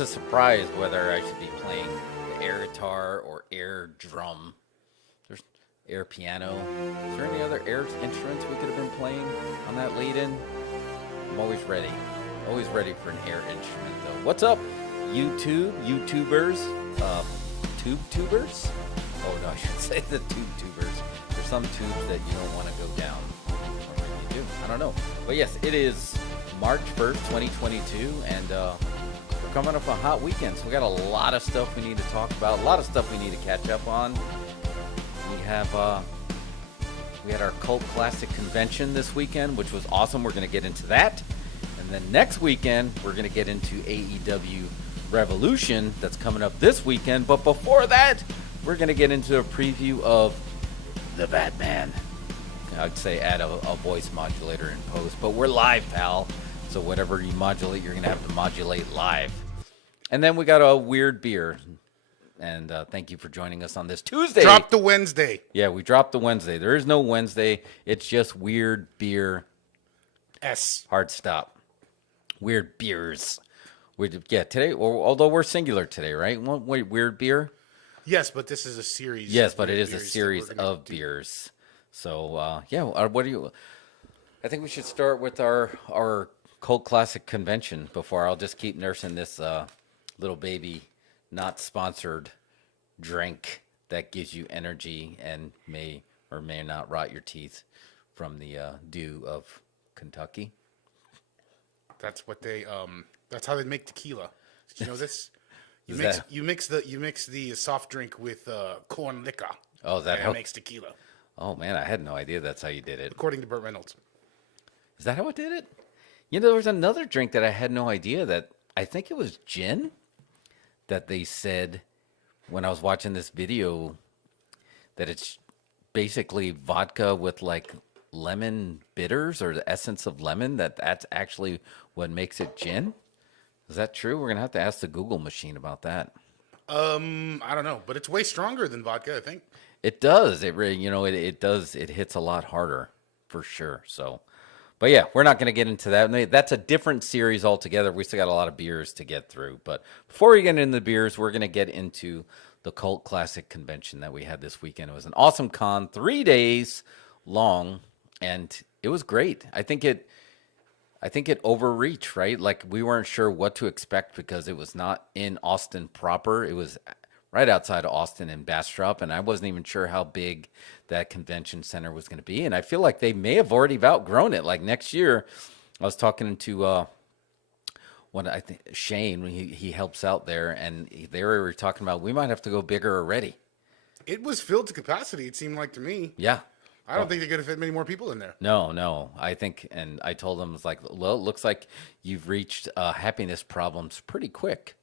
a surprise whether I should be playing the air guitar or air drum. There's air piano. Is there any other air instruments we could have been playing on that lead-in? I'm always ready. Always ready for an air instrument, though. What's up, YouTubers? Tube-tubers? Oh, no, I should say the tube-tubers. There's some tubes that you don't want to go down. Or maybe you do. I don't know. But yes, it is March 1st, 2022, and we're coming up a hot weekend, so we got a lot of stuff we need to talk about, a lot of stuff we need to catch up on. We had our Cult Classic Convention this weekend, which was awesome. We're going to get into that. And then next weekend, we're going to get into AEW Revolution that's coming up this weekend. But before that, we're going to get into a preview of The Batman. I'd say add a voice modulator in post, but we're live, pal. So whatever you modulate, you're going to have to modulate live. And then we got a weird beer. And thank you for joining us on this Tuesday. Drop the Wednesday. Yeah, we dropped the Wednesday. There is no Wednesday. It's just weird beer. Hard stop. Weird beers. Today, although we're singular today, right? Wait, weird beer? Yes, but this is a series. Yes, but it is a series of beers. So, what do you... I think we should start with our Cult Classic Convention before I'll just keep nursing this little baby not sponsored drink that gives you energy and may or may not rot your teeth from the dew of Kentucky. That's what they that's how they make tequila. Did you know this? You mix the soft drink with corn liquor. Oh, is that how it makes tequila? Oh man, I had no idea that's how you did it. According to Burt Reynolds. Is that how it did it? You know, there was another drink that I had no idea that I think it was gin that they said when I was watching this video that it's basically vodka with like lemon bitters or the essence of lemon, that's actually what makes it gin. Is that true? We're going to have to ask the Google machine about that. I don't know, but it's way stronger than vodka, I think. It does. It really, it does. It hits a lot harder for sure. So, but yeah, we're not going to get into that. That's a different series altogether. We still got a lot of beers to get through. But before we get into the beers, we're going to get into the Cult Classic Convention that we had this weekend. It was an awesome con, 3 days long, and it was great. I think it overreached, right? Like we weren't sure what to expect because it was not in Austin proper. It was right outside of Austin in Bastrop, and I wasn't even sure how big that convention center was going to be. And I feel like they may have already outgrown it. Like next year, I was talking to Shane, he helps out there, and they were talking about we might have to go bigger already. It was filled to capacity, it seemed like to me. Yeah. I don't think they could have fit many more people in there. No. I think, and I told them, it's like, well, it looks like you've reached happiness problems pretty quick.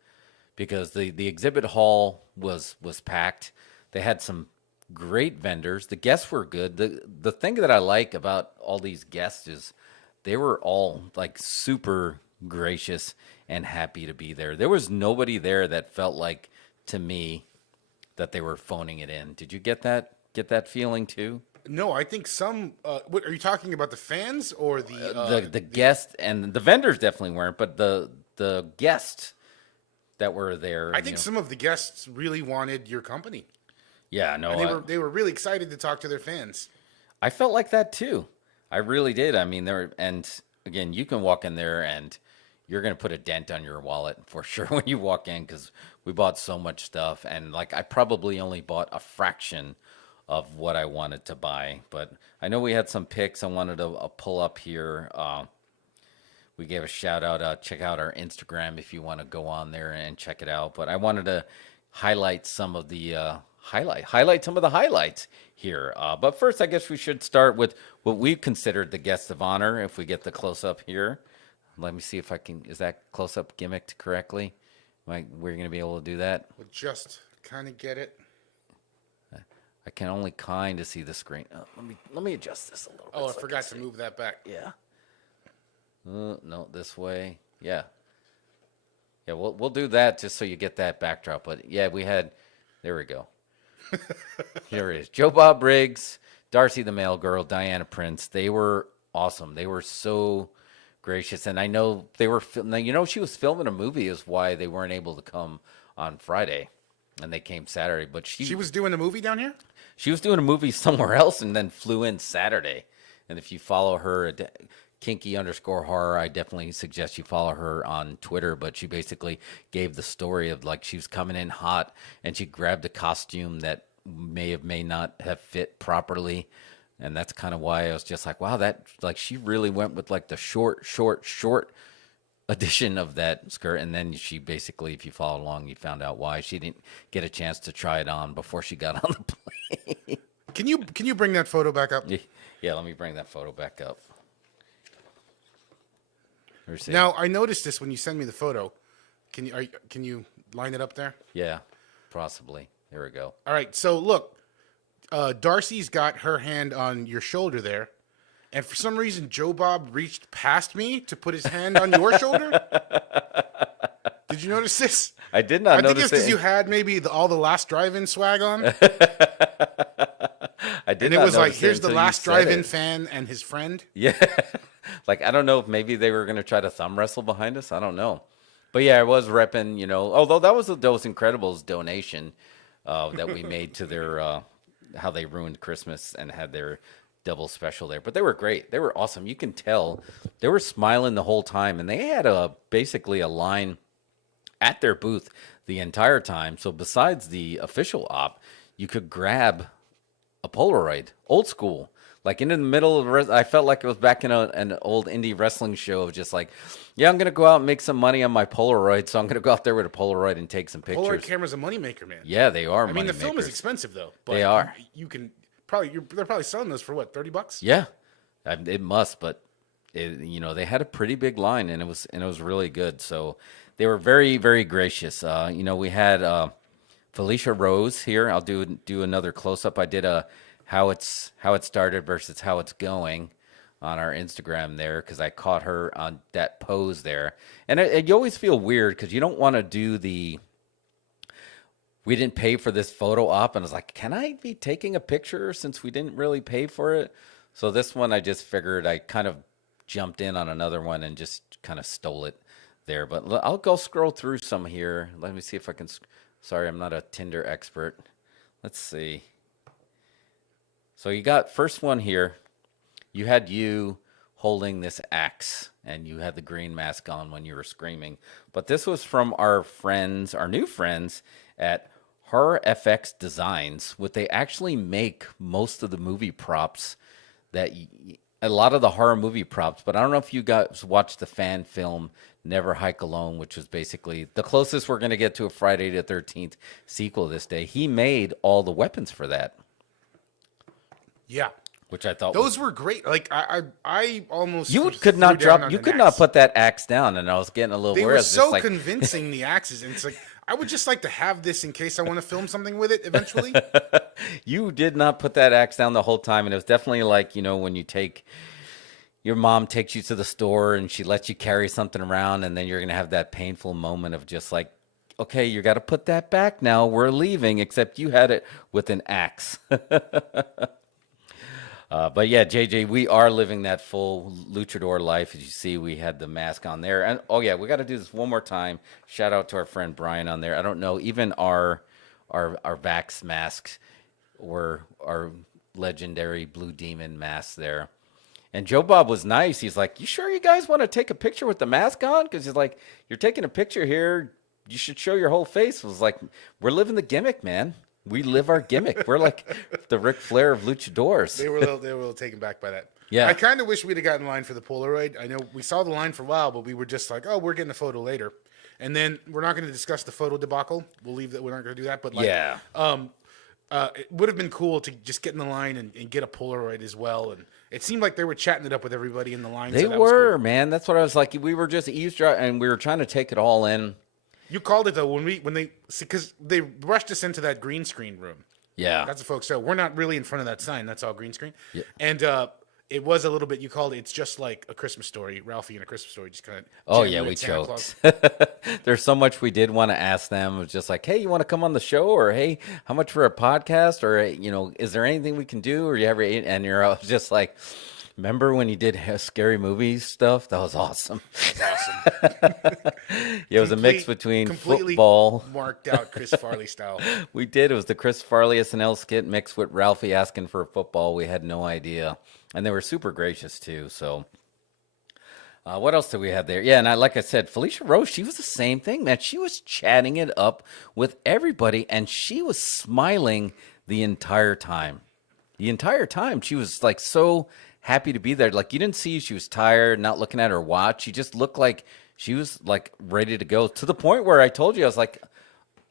Because the exhibit hall was packed. They had some great vendors. The guests were good. The thing that I like about all these guests is they were all like super gracious and happy to be there. There was nobody there that felt like, to me, that they were phoning it in. Did you get that feeling too? No, I think some. What are you talking about? The fans or the guests and the vendors definitely weren't, but the guests that were there. I think some of the guests really wanted your company. Yeah, no, and they were really excited to talk to their fans. I felt like that too. I really did. I mean, and again, you can walk in there and you're going to put a dent on your wallet for sure when you walk in because we bought so much stuff, and like I probably only bought a fraction of what I wanted to buy. But I know we had some picks I wanted to pull up here. We gave a shout out. Check out our Instagram if you want to go on there and check it out. But I wanted to highlight some of the highlights here. But first, I guess we should start with what we considered the guest of honor. If we get the close up here, let me see if I can. Is that close up gimmicked correctly? We're going to be able to do that. We'll just kind of get it. I can only kind of see the screen. Let me adjust this a little bit. Oh, I forgot to move that back. Yeah. No, this way. Yeah. Yeah, we'll do that just so you get that backdrop. But yeah, there we go. Here it is. Joe Bob Briggs, Darcy the Mail Girl, Diana Prince. They were awesome. They were so gracious. And I know they were, you know, she was filming a movie is why they weren't able to come on Friday. And they came Saturday. But She was doing a movie down here? she was doing a movie somewhere else and then flew in Saturday. And if you follow her at kinky_horror, I definitely suggest you follow her on Twitter. But she basically gave the story of like she was coming in hot and she grabbed a costume that may not have fit properly. And that's kind of why I was just like, wow, that like she really went with like the short edition of that skirt. And then she basically, if you follow along, you found out why she didn't get a chance to try it on before she got on the plane. Can you bring that photo back up? Yeah, let me bring that photo back up. Now I noticed this when you send me the photo. Can you line it up there? Yeah, possibly. Here we go. All right. So look, Darcy's got her hand on your shoulder there, and for some reason Joe Bob reached past me to put his hand on your shoulder. Did you notice this? I did not notice it. I think it's because you had maybe all the Last Drive-In swag on. I did. And it was like, here's the Last Drive-In fan and his friend. Yeah. Like, I don't know if maybe they were going to try to thumb wrestle behind us. I don't know. But yeah, I was repping, you know, although that was a Dos Incredibles donation that we made to their, how they ruined Christmas and had their double special there. But they were great. They were awesome. You can tell they were smiling the whole time. And they had basically a line at their booth the entire time. So besides the official op, you could grab a Polaroid, old school. Like in the middle of I felt like it was back in an old indie wrestling show of just like, yeah, I'm going to go out and make some money on my Polaroid. So I'm going to go out there with a Polaroid and take some pictures. Polaroid camera's a moneymaker, man. Yeah, they are. I mean, the film is expensive though. But they are. You can probably, they're probably selling those for what, $30? Yeah, it must. But you know, they had a pretty big line and it was really good. So they were very, very gracious. You know, we had Felicia Rose here. I'll do another close up. I did how it started versus how it's going on our Instagram there because I caught her on that pose there. And you always feel weird because you don't want to do we didn't pay for this photo op. And I was like, can I be taking a picture since we didn't really pay for it? So this one, I just figured I kind of jumped in on another one and just kind of stole it there. But I'll go scroll through some here. Let me see if I can. Sorry, I'm not a Tinder expert. Let's see. So you got first one here. You had you holding this axe and you had the green mask on when you were screaming. But this was from our friends, our new friends at Horror FX Designs. What they actually make most of the movie props a lot of the horror movie props, but I don't know if you guys watched the fan film Never Hike Alone, which was basically the closest we're going to get to a Friday the 13th sequel this day. He made all the weapons for that. Yeah, which I thought those were great. Like I almost could not put that axe down, and I was getting a little. They were so convincing the axes, and it's like I would just like to have this in case I want to film something with it eventually. You did not put that axe down the whole time, and it was definitely like, you know, when you take your mom takes you to the store and she lets you carry something around, and then you're gonna have that painful moment of just like, okay, you got to put that back now. We're leaving, except you had it with an axe. But yeah, JJ, we are living that full luchador life. As you see, we had the mask on there. And oh yeah, we got to do this one more time. Shout out to our friend Brian on there. I don't know, even our Vax masks were our legendary Blue Demon masks there. And Joe Bob was nice. He's like, you sure you guys want to take a picture with the mask on? Because he's like, you're taking a picture here. You should show your whole face. I was like, we're living the gimmick, man. We live our gimmick. We're like the Ric Flair of luchadors. They were a little taken back by that. Yeah. I kind of wish we'd have gotten in line for the Polaroid. I know we saw the line for a while, but we were just like, oh, we're getting a photo later. And then we're not going to discuss the photo debacle. We'll leave that. We're not going to do that. But like, yeah. It would have been cool to just get in the line and get a Polaroid as well. And it seemed like they were chatting it up with everybody in the line. They were, cool. Man. That's what I was like. We were just eavesdropping, and we were trying to take it all in. You called it though when they because they rushed us into that green screen room. Yeah, that's the folks. So we're not really in front of that sign. That's all green screen. Yeah. And it was a little bit. You called it. It's just like a Christmas Story. Ralphie in a Christmas Story. Just kind of. Oh yeah, we choked. There's so much we did want to ask them. It was just like, hey, you want to come on the show, or hey, how much for a podcast, or you know, is there anything we can do, or you ever? And you're just like, Remember when he did scary movie stuff? That was awesome. That's awesome. Yeah, it was a mix between Completely football. marked out Chris Farley style. We did. It was the Chris Farley SNL skit mixed with Ralphie asking for football. We had no idea. And they were super gracious, too. So, what else did we have there? Yeah, and like I said, Felicia Rose, she was the same thing, man. She was chatting it up with everybody, and she was smiling the entire time. The entire time. She was, like, so happy to be there. Like, you didn't see she was tired, not looking at her watch. She just looked like she was, like, ready to go. To the point where I told you, I was like,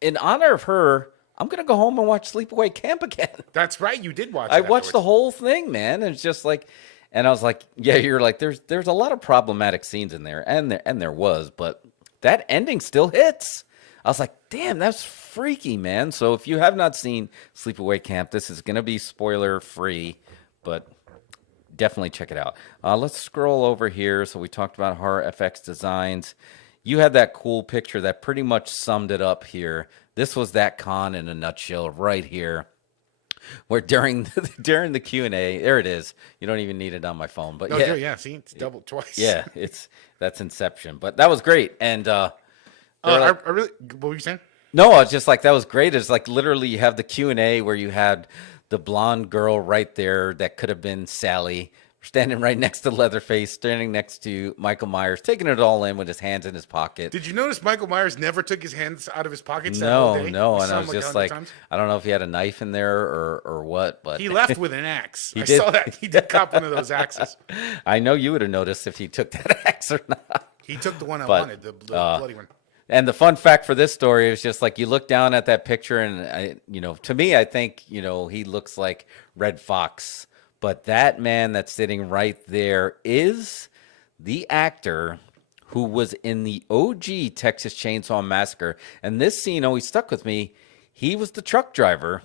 in honor of her, I'm going to go home and watch Sleepaway Camp again. That's right. You did watch it I watched the afterwards. whole thing, man. And it's just like, and I was like, yeah, you're like, there's a lot of problematic scenes in there, and there was, but that ending still hits. I was like, damn, that's freaky, man. So if you have not seen Sleepaway Camp, this is going to be spoiler free, but definitely check it out. Let's scroll over here. So we talked about horror FX designs. You had that cool picture that pretty much summed it up here. This was that con in a nutshell right here. Where during the Q&A, there it is. You don't even need it on my phone, but No, yeah, yeah, see, it's double twice. yeah, that's Inception. But that was great, and I really. What were you saying? no, I was just like, that was great. It's like literally you have the Q&A where you had the blonde girl right there that could have been Sally, standing right next to Leatherface, standing next to Michael Myers, taking it all in with his hands in his pocket. Did you notice Michael Myers never took his hands out of his pockets? That whole day? No, We and saw I him was just 100 like, times. I don't know if he had a knife in there or what, but He left with an axe. I did. saw that. He did cop one of those axes. I know you would have noticed if he took that axe or not. He took the one I But, wanted, the bloody one. And the fun fact for this story is just like you look down at that picture, and to me, I think he looks like Red Fox. But that man that's sitting right there is the actor who was in the OG Texas Chainsaw Massacre. And this scene always stuck with me. He was the truck driver,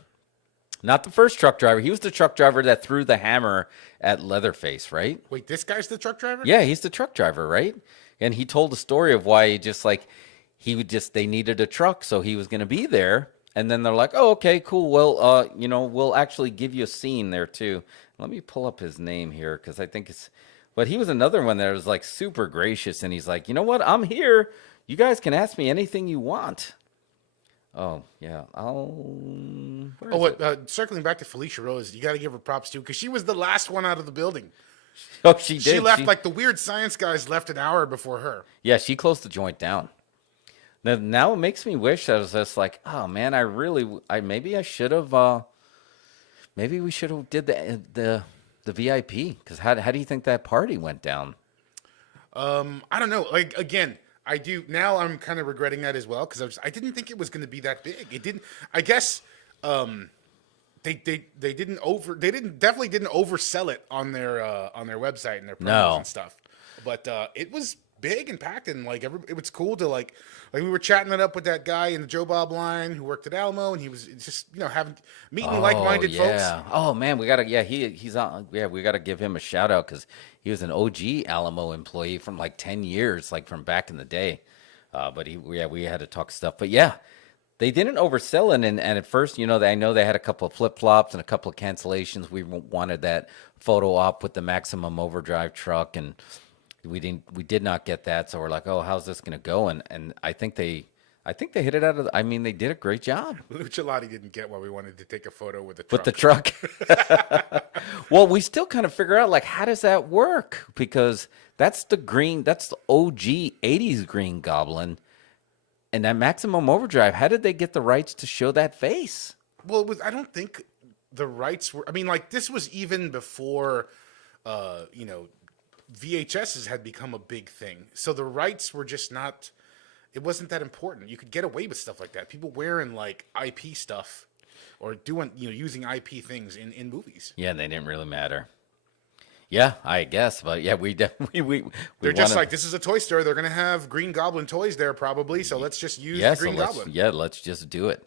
not the first truck driver. He was the truck driver that threw the hammer at Leatherface, right? Wait, this guy's the truck driver? Yeah, he's the truck driver, right? And he told the story of why they needed a truck, so he was going to be there. And then they're like, oh, okay, cool. Well, we'll actually give you a scene there too. Let me pull up his name here because I think but he was another one that was like super gracious. And he's like, you know what? I'm here. You guys can ask me anything you want. Oh, yeah. Circling back to Felicia Rose, you got to give her props too because she was the last one out of the building. Oh, she did. She left like the weird science guys left an hour before her. Yeah, she closed the joint down. Now it makes me wish I was just like, oh man, maybe I should have. Maybe we should have did the VIP because how do you think that party went down? I don't know. Like again, I do now. I'm kind of regretting that as well because I didn't think it was going to be that big. It didn't. I guess they definitely didn't oversell it on their website and their promos and stuff. But it was big and packed and like it was cool to like we were chatting it up with that guy in the Joe Bob line who worked at Alamo and he was just meeting like-minded folks. Oh man, we gotta he's on. Yeah, we gotta give him a shout out because he was an OG Alamo employee from like 10 years, like from back in the day. But we had to talk stuff. But yeah, they didn't oversell it, and at first, I know they had a couple of flip-flops and a couple of cancellations. We wanted that photo op with the Maximum Overdrive truck, and we did not get that. So we're like, oh, how's this gonna go? And I think they hit it out of. They did a great job. Lucha Lottie didn't get why we wanted to take a photo with the truck. With the truck. Well, we still kind of figure out like how does that work because that's the OG 80s Green Goblin. And that Maximum Overdrive, how did they get the rights to show that face? Well, I don't think the rights were. This was even before, VHSs had become a big thing. So the rights were just not. It wasn't that important. You could get away with stuff like that. People wearing like IP stuff, or doing using IP things in movies. Yeah, they didn't really matter. Yeah, I guess, but yeah, we definitely They're just like, this is a toy store. They're gonna have Green Goblin toys there probably, so let's just use the Green Goblin. Let's just do it.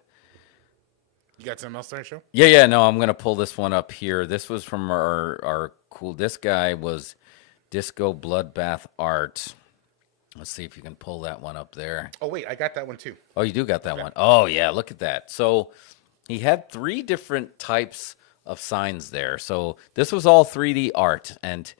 You got something else there, show? Yeah. No, I'm gonna pull this one up here. This was from our cool. This guy was Disco Bloodbath Art. Let's see if you can pull that one up there. Oh wait, I got that one too. Oh, you do got that one. Oh yeah, look at that. So he had 3 different types of signs there. So this was all 3D art, and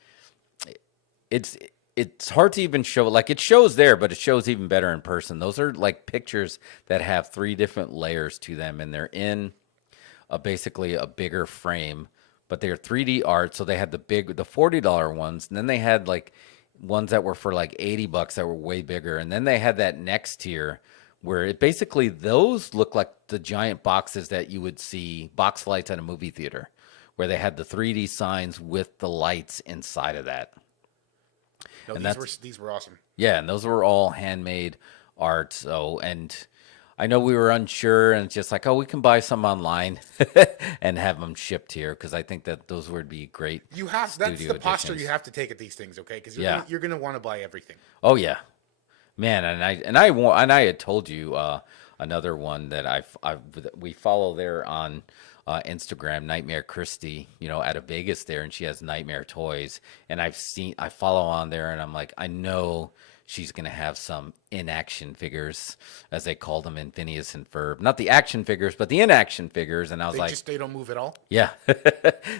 it's it's hard to even show. Like it shows there, but it shows even better in person. Those are like pictures that have three different layers to them, and they're in basically a bigger frame, but they're 3D art. So they had the $40 ones, and then they had like ones that were for like $80 that were way bigger, and then they had that next tier where it basically those look like the giant boxes that you would see box lights at a movie theater, where they had the 3D signs with the lights inside of that. No, And these were awesome. yeah, and those were all handmade art. So, and I know we were unsure, and it's just like, oh, we can buy some online and have them shipped here because I think that those would be great. That's the posture you have to take at these things, okay? Because you're gonna want to buy everything. Oh yeah, man, and I had told you another one that we follow there on Instagram, Nightmare Christie, out of Vegas there, and she has Nightmare Toys, and I follow on there, and I'm like, I know she's gonna have some in-action figures, as they call them in Phineas and Ferb, not the action figures, but the in-action figures, and I was they don't move at all. yeah,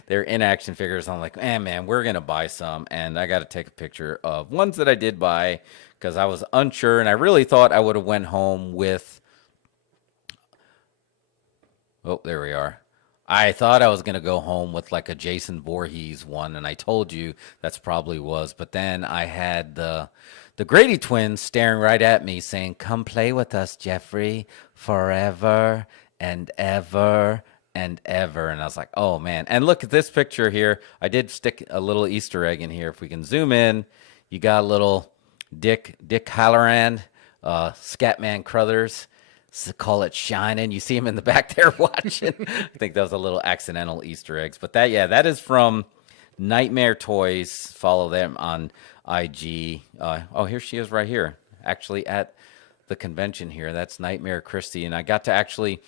they're in-action figures. I'm like, man, we're gonna buy some, and I got to take a picture of ones that I did buy because I was unsure, and I really thought I would have went home with. Oh, there we are. I thought I was going to go home with like a Jason Voorhees one, and I told you that's probably was. But then I had the Grady twins staring right at me saying, come play with us, Jeffrey, forever and ever and ever. And I was like, oh, man. And look at this picture here. I did stick a little Easter egg in here. If we can zoom in, you got a little Dick Halloran, Scatman Crothers. Call it shining. You see him in the back there watching. I think that was a little accidental Easter eggs. But that is from Nightmare Toys. Follow them on IG. Here she is right here. Actually at the convention here. That's Nightmare Christie. And I got to actually,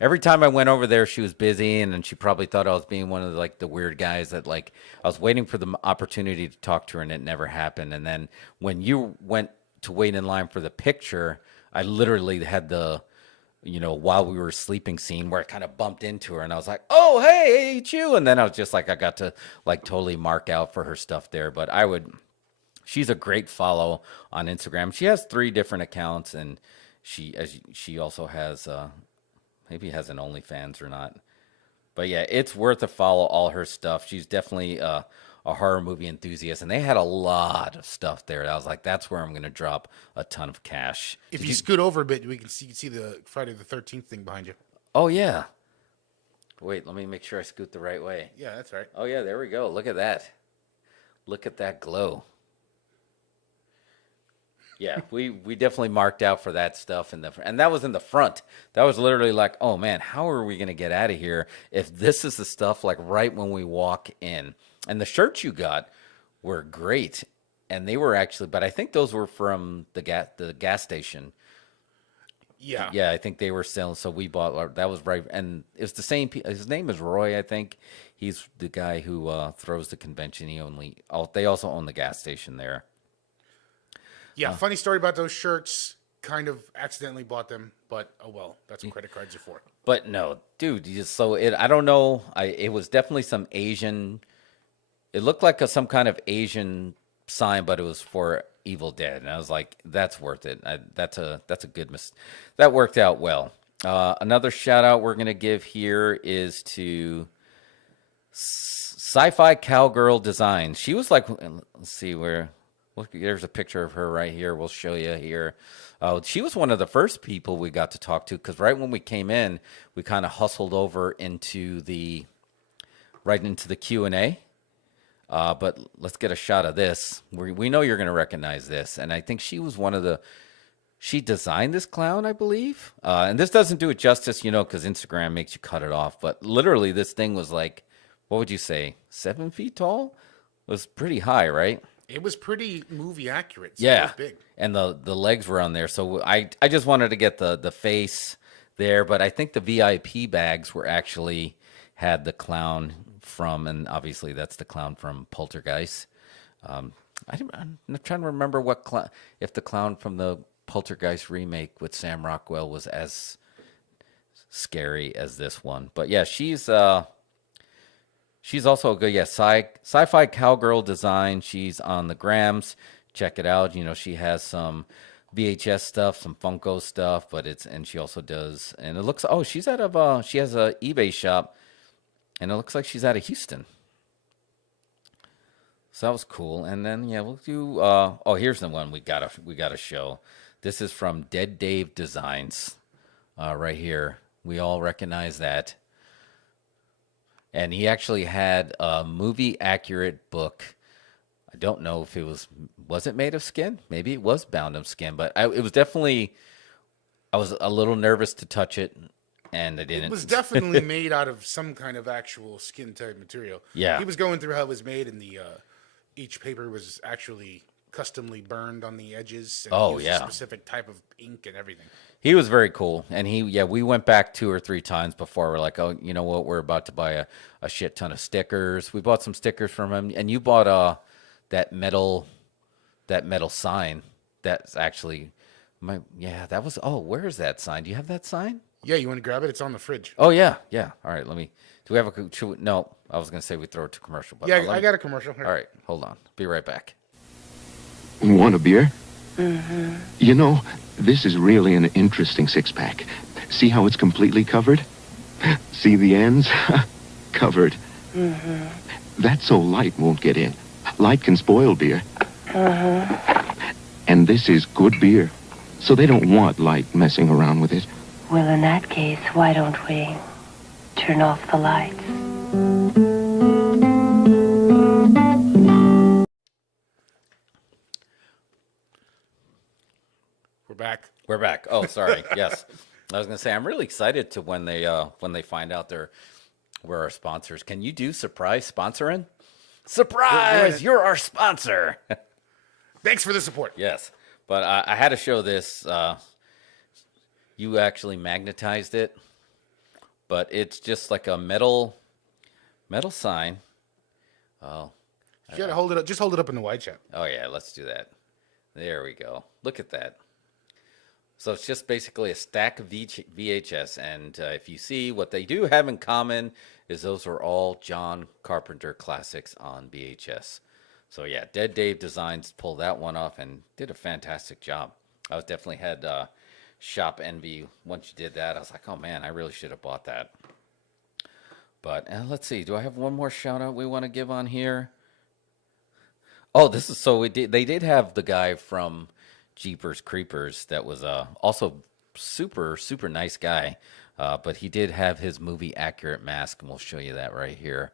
every time I went over there, she was busy. And then she probably thought I was being one of the weird guys that I was waiting for the opportunity to talk to her and it never happened. And then when you went to wait in line for the picture, I literally had while we were sleeping scene where I kind of bumped into her and I was like, oh, hey, it's you. And then I was just like, I got to totally mark out for her stuff there. But she's a great follow on Instagram. She has 3 different accounts and she also has, maybe has an OnlyFans or not. But yeah, it's worth a follow, all her stuff. She's definitely a horror movie enthusiast, and they had a lot of stuff there. I was like, that's where I'm going to drop a ton of cash. If you scoot over a bit, we can see the Friday the 13th thing behind you. Oh, yeah. Wait, let me make sure I scoot the right way. Yeah, that's right. Oh, yeah, there we go. Look at that. Look at that glow. Yeah, we definitely marked out for that stuff and that was in the front. That was literally like, oh man, how are we gonna get out of here if this is the stuff right when we walk in? And the shirts you got were great, and they were actually, but I think those were from the gas station. Yeah, yeah, I think they were selling. So we bought that was right, and it's the same. His name is Roy, I think. He's the guy who throws the convention. They also own the gas station there. Yeah, funny story about those shirts. Kind of accidentally bought them, but oh well. That's what credit cards are for. But no, dude. I don't know. It was definitely some Asian. It looked like some kind of Asian sign, but it was for Evil Dead, and I was like, that's worth it. That's a good that worked out well. Another shout out we're gonna give here is to Sci-Fi Cowgirl Designs. She was like, let's see where. Look, there's a picture of her right here. We'll show you here. She was one of the first people we got to talk to because right when we came in, we kind of hustled over into the Q&A. But let's get a shot of this. We know you're going to recognize this. And I think she was she designed this clown, I believe. And this doesn't do it justice, because Instagram makes you cut it off. But literally this thing was like, what would you say, 7 feet tall? It was pretty high, right? It was pretty movie accurate. So yeah, it was big. And the legs were on there. So I just wanted to get the face there, but I think the VIP bags were actually had the clown from, and obviously that's the clown from Poltergeist. I'm trying to remember if the clown from the Poltergeist remake with Sam Rockwell was as scary as this one. But yeah, she's She's also good. Yeah, sci-fi cowgirl design. She's on the grams. Check it out. You know, she has some VHS stuff, some Funko stuff, but and she also does, and it looks, oh, she's out of, she has a eBay shop, and it looks like she's out of Houston. So that was cool. And then, yeah, we'll do, oh, here's the one we gotta show. This is from Dead Dave Designs, right here. We all recognize that. And he actually had a movie accurate book. I don't know if it was it made of skin? Maybe it was bound of skin, but it was definitely, I was a little nervous to touch it, and I didn't. It was definitely made out of some kind of actual skin type material. Yeah. He was going through how it was made, and each paper was actually customly burned on the edges. And Oh, used yeah. a specific type of ink and everything. He was very cool, and we went back 2 or 3 times before. We're like, oh, you know what? We're about to buy a shit ton of stickers. We bought some stickers from him, and you bought that metal sign. That's actually that was. Oh, where is that sign? Do you have that sign? Yeah, you want to grab it? It's on the fridge. Oh yeah. All right, do we have no, I was gonna say we throw it to commercial, but Yeah, I got a commercial here. All right, hold on. Be right back. Want a beer? Mm-hmm. You know, this is really an interesting six-pack. See how it's completely covered? See the ends? Covered. Mm-hmm. That's so light won't get in. Light can spoil beer. Uh-huh. And this is good beer, so they don't want light messing around with it. Well, in that case, why don't we turn off the lights? We're back. Oh, sorry. Yes, I was gonna say I'm really excited to when they find out we're our sponsors. Can you do surprise sponsoring? Surprise! You're our sponsor. Thanks for the support. Yes, but I had to show this. You actually magnetized it, but it's just like a metal sign. Oh, You gotta hold it up. Just hold it up in the wide shot. oh yeah, let's do that. There we go. Look at that. So it's just basically a stack of VHS, and if you see, what they do have in common is those are all John Carpenter classics on VHS. So yeah, Dead Dave Designs pulled that one off and did a fantastic job. I was definitely had shop envy once you did that. I was like, oh man, I really should have bought that. But let's see, do I have one more shout out we want to give on here? Oh, this is they did have the guy from Jeepers Creepers that was also super nice guy, but he did have his movie accurate mask, and we'll show you that right here.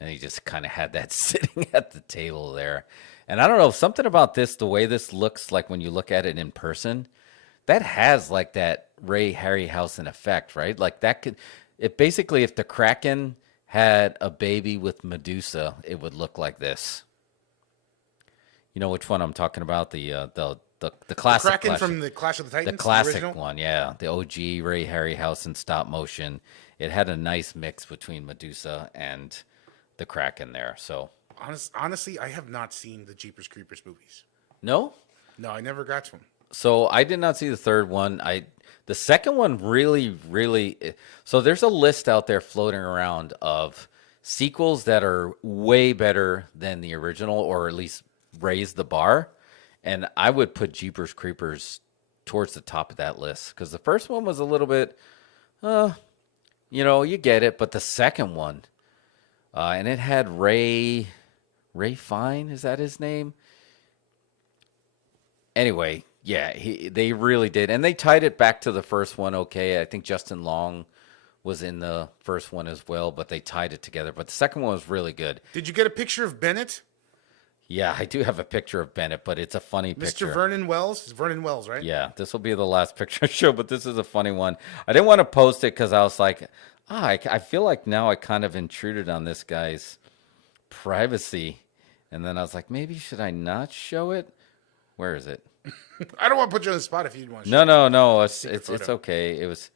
And he just kind of had that sitting at the table there. And I don't know, something about this, the way this looks like when you look at it in person, that has like that Ray Harryhausen effect, right? Like that could, it basically, if the Kraken had a baby with Medusa, it would look like this. You know which one I'm talking about? The classic Kraken from the Clash of the Titans. the classic original? one, yeah, the OG Ray Harryhausen stop motion. It had a nice mix between Medusa and the Kraken there. So Honestly, I have not seen the Jeepers Creepers movies. no, No, I never got to them. so I did not see the third one. The second one really. So there's a list out there floating around of sequels that are way better than the original, or at least raise the bar, and I would put Jeepers Creepers towards the top of that list because the first one was a little bit, you get it, but the second one, and it had Ray Fine, is that his name? Anyway, yeah, they really did, and they tied it back to the first one. Okay, I think Justin Long was in the first one as well, but they tied it together. But the second one was really good. Did you get a picture of Bennett? Yeah, I do have a picture of Bennett, but it's a funny picture. Mr. Vernon Wells? It's Vernon Wells, right? Yeah, this will be the last picture I show, but this is a funny one. I didn't want to post it because I was like, I feel like now I kind of intruded on this guy's privacy. And then I was like, maybe should I not show it? Where is it? I don't want to put you on the spot if you want to. No. It's okay. It was,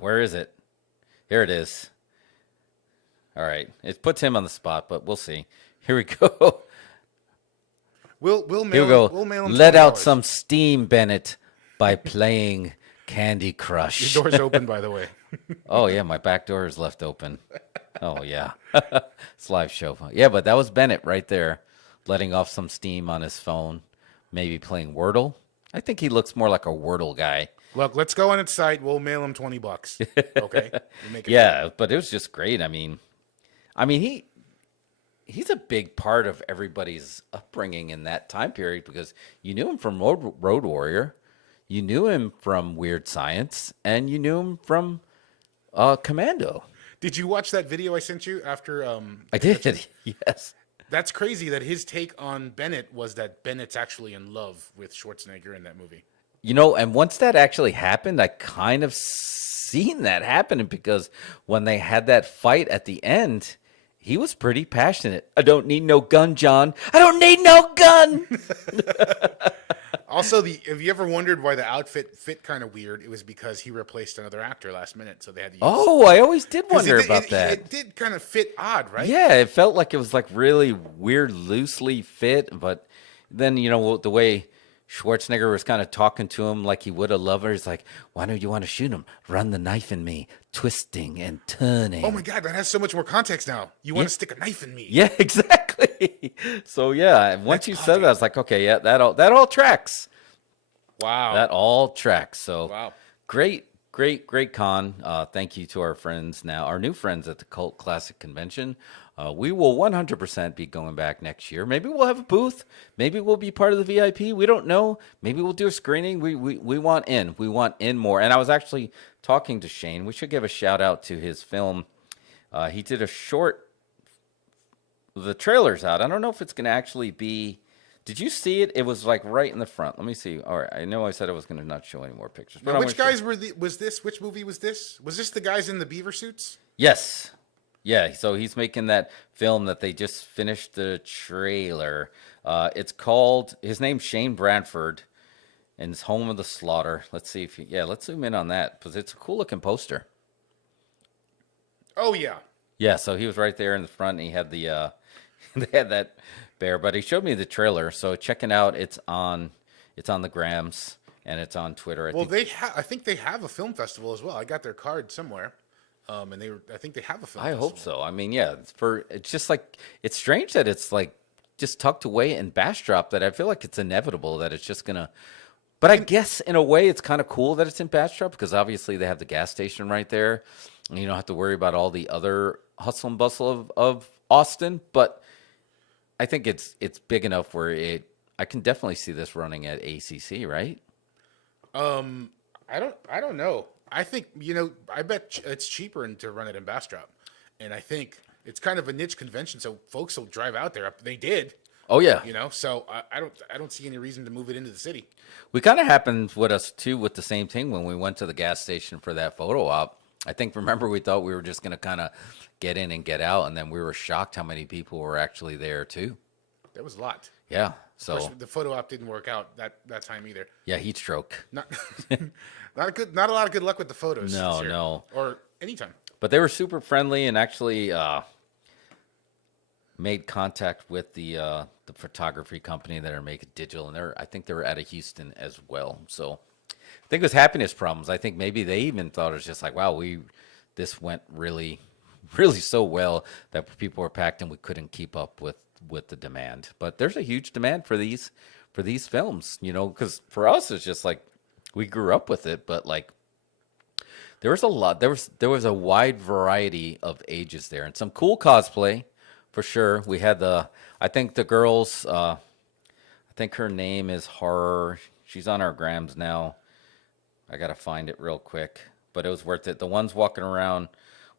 where is it? Here it is. All right, it puts him on the spot, but we'll see. Here we go. We'll Here mail we go. We'll mail him Let out $20. some steam, Bennett, by playing Candy Crush. Your door's open, by the way. Oh yeah, my back door is left open. Oh yeah, it's a live show. Yeah, but that was Bennett right there, letting off some steam on his phone, maybe playing Wordle. I think he looks more like a Wordle guy. Look, let's go on its site. We'll mail him $20. Okay, we make it Yeah, but it was just great. I mean he's a big part of everybody's upbringing in that time period because you knew him from Road Warrior, you knew him from Weird Science, and you knew him from Commando. Did you watch that video I sent you after? I did, yes. That's crazy that his take on Bennett was that Bennett's actually in love with Schwarzenegger in that movie. You know, and once that actually happened, I kind of seen that happening because when they had that fight at the end, he was pretty passionate. I don't need no gun, John. I don't need no gun. Also, have you ever wondered why the outfit fit kind of weird? It was because he replaced another actor last minute, so they had to use. Oh, I always did 'Cause wonder about that. It did kind of fit odd, right? Yeah, it felt like it was like really weird, loosely fit. But then, the way Schwarzenegger was kind of talking to him like he would a lover. He's like, why don't you want to shoot him? Run the knife in me, twisting and turning. Oh my God, that has so much more context now. You want to stick a knife in me? Yeah, exactly. So yeah, once you said that, I was like, okay, yeah, that all tracks. Wow. That all tracks. So Wow. great con. Thank you to our friends now, our new friends at the Cult Classic Convention. We will 100% be going back next year. Maybe we'll have a booth. Maybe we'll be part of the VIP. We don't know. Maybe we'll do a screening. We want in. We want in more. And I was actually talking to Shane. We should give a shout out to his film. He did a short. The trailer's out. I don't know if it's going to actually be. Did you see it? It was like right in the front. Let me see. All right. I know I said I was going to not show any more pictures. But Now, which guys was this? Which movie was this? Was this the guys in the beaver suits? Yes. Yeah, so he's making that film that they just finished the trailer. It's called, his name's Shane Bradford, and it's Home of the Slaughter. Let's see if let's zoom in on that, because it's a cool looking poster. Oh, yeah. Yeah, so he was right there in the front, and he had the, they had that bear, but he showed me the trailer, so check it out. It's on the Grams, and it's on Twitter. I think they have a film festival as well. I got their card somewhere. And I think they have a film. I hope so. I mean, yeah, it's just like, it's strange that it's like just tucked away in Bastrop, that I feel like it's inevitable that it's just gonna. But I guess in a way it's kind of cool that it's in Bastrop because obviously they have the gas station right there, and you don't have to worry about all the other hustle and bustle of Austin. But I think it's big enough where I can definitely see this running at ACC, right? I don't know. I think, I bet it's cheaper to run it in Bastrop. And I think it's kind of a niche convention, so folks will drive out there. They did. Oh yeah. So I don't see any reason to move it into the city. We kind of happened with us too with the same thing when we went to the gas station for that photo op. I think, remember, we thought we were just going to kind of get in and get out, and then we were shocked how many people were actually there too. There was a lot. Yeah. Of course, the photo op didn't work out that time either. Yeah, heat stroke. Not not a lot of good luck with the photos. No. Or anytime. But they were super friendly and actually made contact with the photography company that are making digital, and I think they were out of Houston as well. So I think it was happiness problems. I think maybe they even thought it was just like, wow, this went really, really so well that people were packed and we couldn't keep up with the demand. But there's a huge demand for these films, because for us it's just like we grew up with it, but like there was a lot. There was a wide variety of ages there, and some cool cosplay for sure. We had I think the girls. I think her name is Horror. She's on our Grams now. I gotta find it real quick, but it was worth it. The ones walking around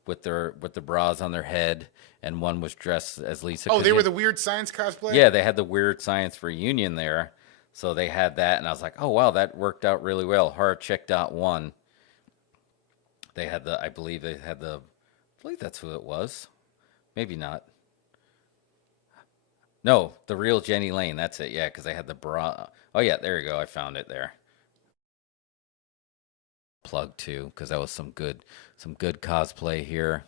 with the bras on their head, and one was dressed as Lisa. Oh, they were the Weird Science cosplay? Yeah, they had the Weird Science reunion there. So they had that, and I was like, oh, wow, that worked out really well. HorrorChick.1. They had I believe that's who it was. Maybe not. No, the real Jenny Lane. That's it, yeah, because they had the bra. Oh, yeah, there you go. I found it there. Plug too, because that was some good cosplay here.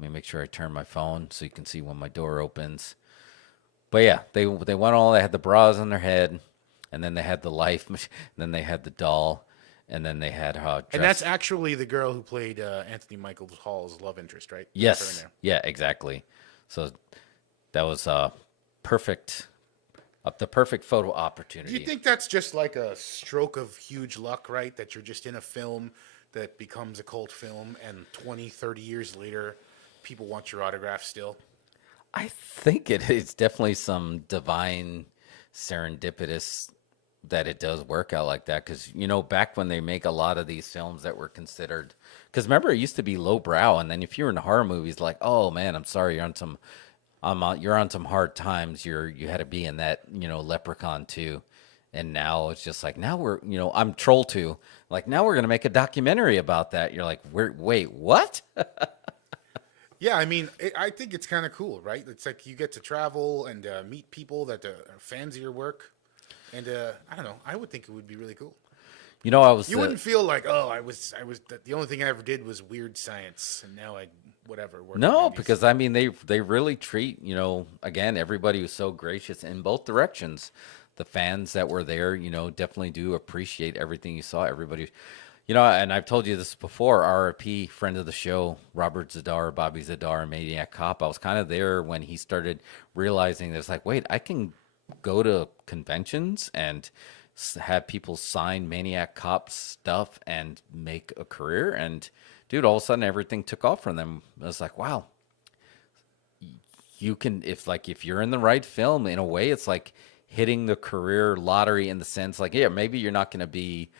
Let me make sure I turn my phone so you can see when my door opens. But yeah, they had the bras on their head, and then they had the life, and then they had the doll, And then they had And that's actually the girl who played Anthony Michael Hall's love interest, right? That's her in yes, there. yeah, exactly. So that was perfect, the perfect photo Do opportunity. you think that's just like a stroke of huge luck, right? That you're just in a film that becomes a cult film, and 20, 30 years later, people want your autograph still? I think it is definitely some divine serendipitous that it does work out like that. Because, back when they make a lot of these films that were considered, because remember, it used to be lowbrow. And then if you were in horror movies, like, oh man, I'm sorry, you're on some hard times. You had to be in that, Leprechaun 2. And now it's just like, now we're, I'm Troll 2. Like, now we're going to make a documentary about that. You're like, wait, what? Yeah, I mean, I think it's kind of cool, right? It's like you get to travel and meet people that are fans of your work. And I don't know, I would think it would be really cool. I was. You wouldn't feel like, oh, I was the only thing I ever did was weird science, and now I whatever. Work No, in these- because I mean they really treat, again, everybody was so gracious in both directions. The fans that were there, definitely do appreciate everything you saw. Everybody, and I've told you this before, RRP, friend of the show, Robert Zadar, Bobby Zadar, Maniac Cop. I was kind of there when he started realizing there's like, wait, I can go to conventions and have people sign Maniac Cop stuff and make a career. And dude, all of a sudden everything took off from them. I was like, wow, you can, if you're in the right film, in a way, it's like hitting the career lottery in the sense like, yeah, maybe you're not going to be,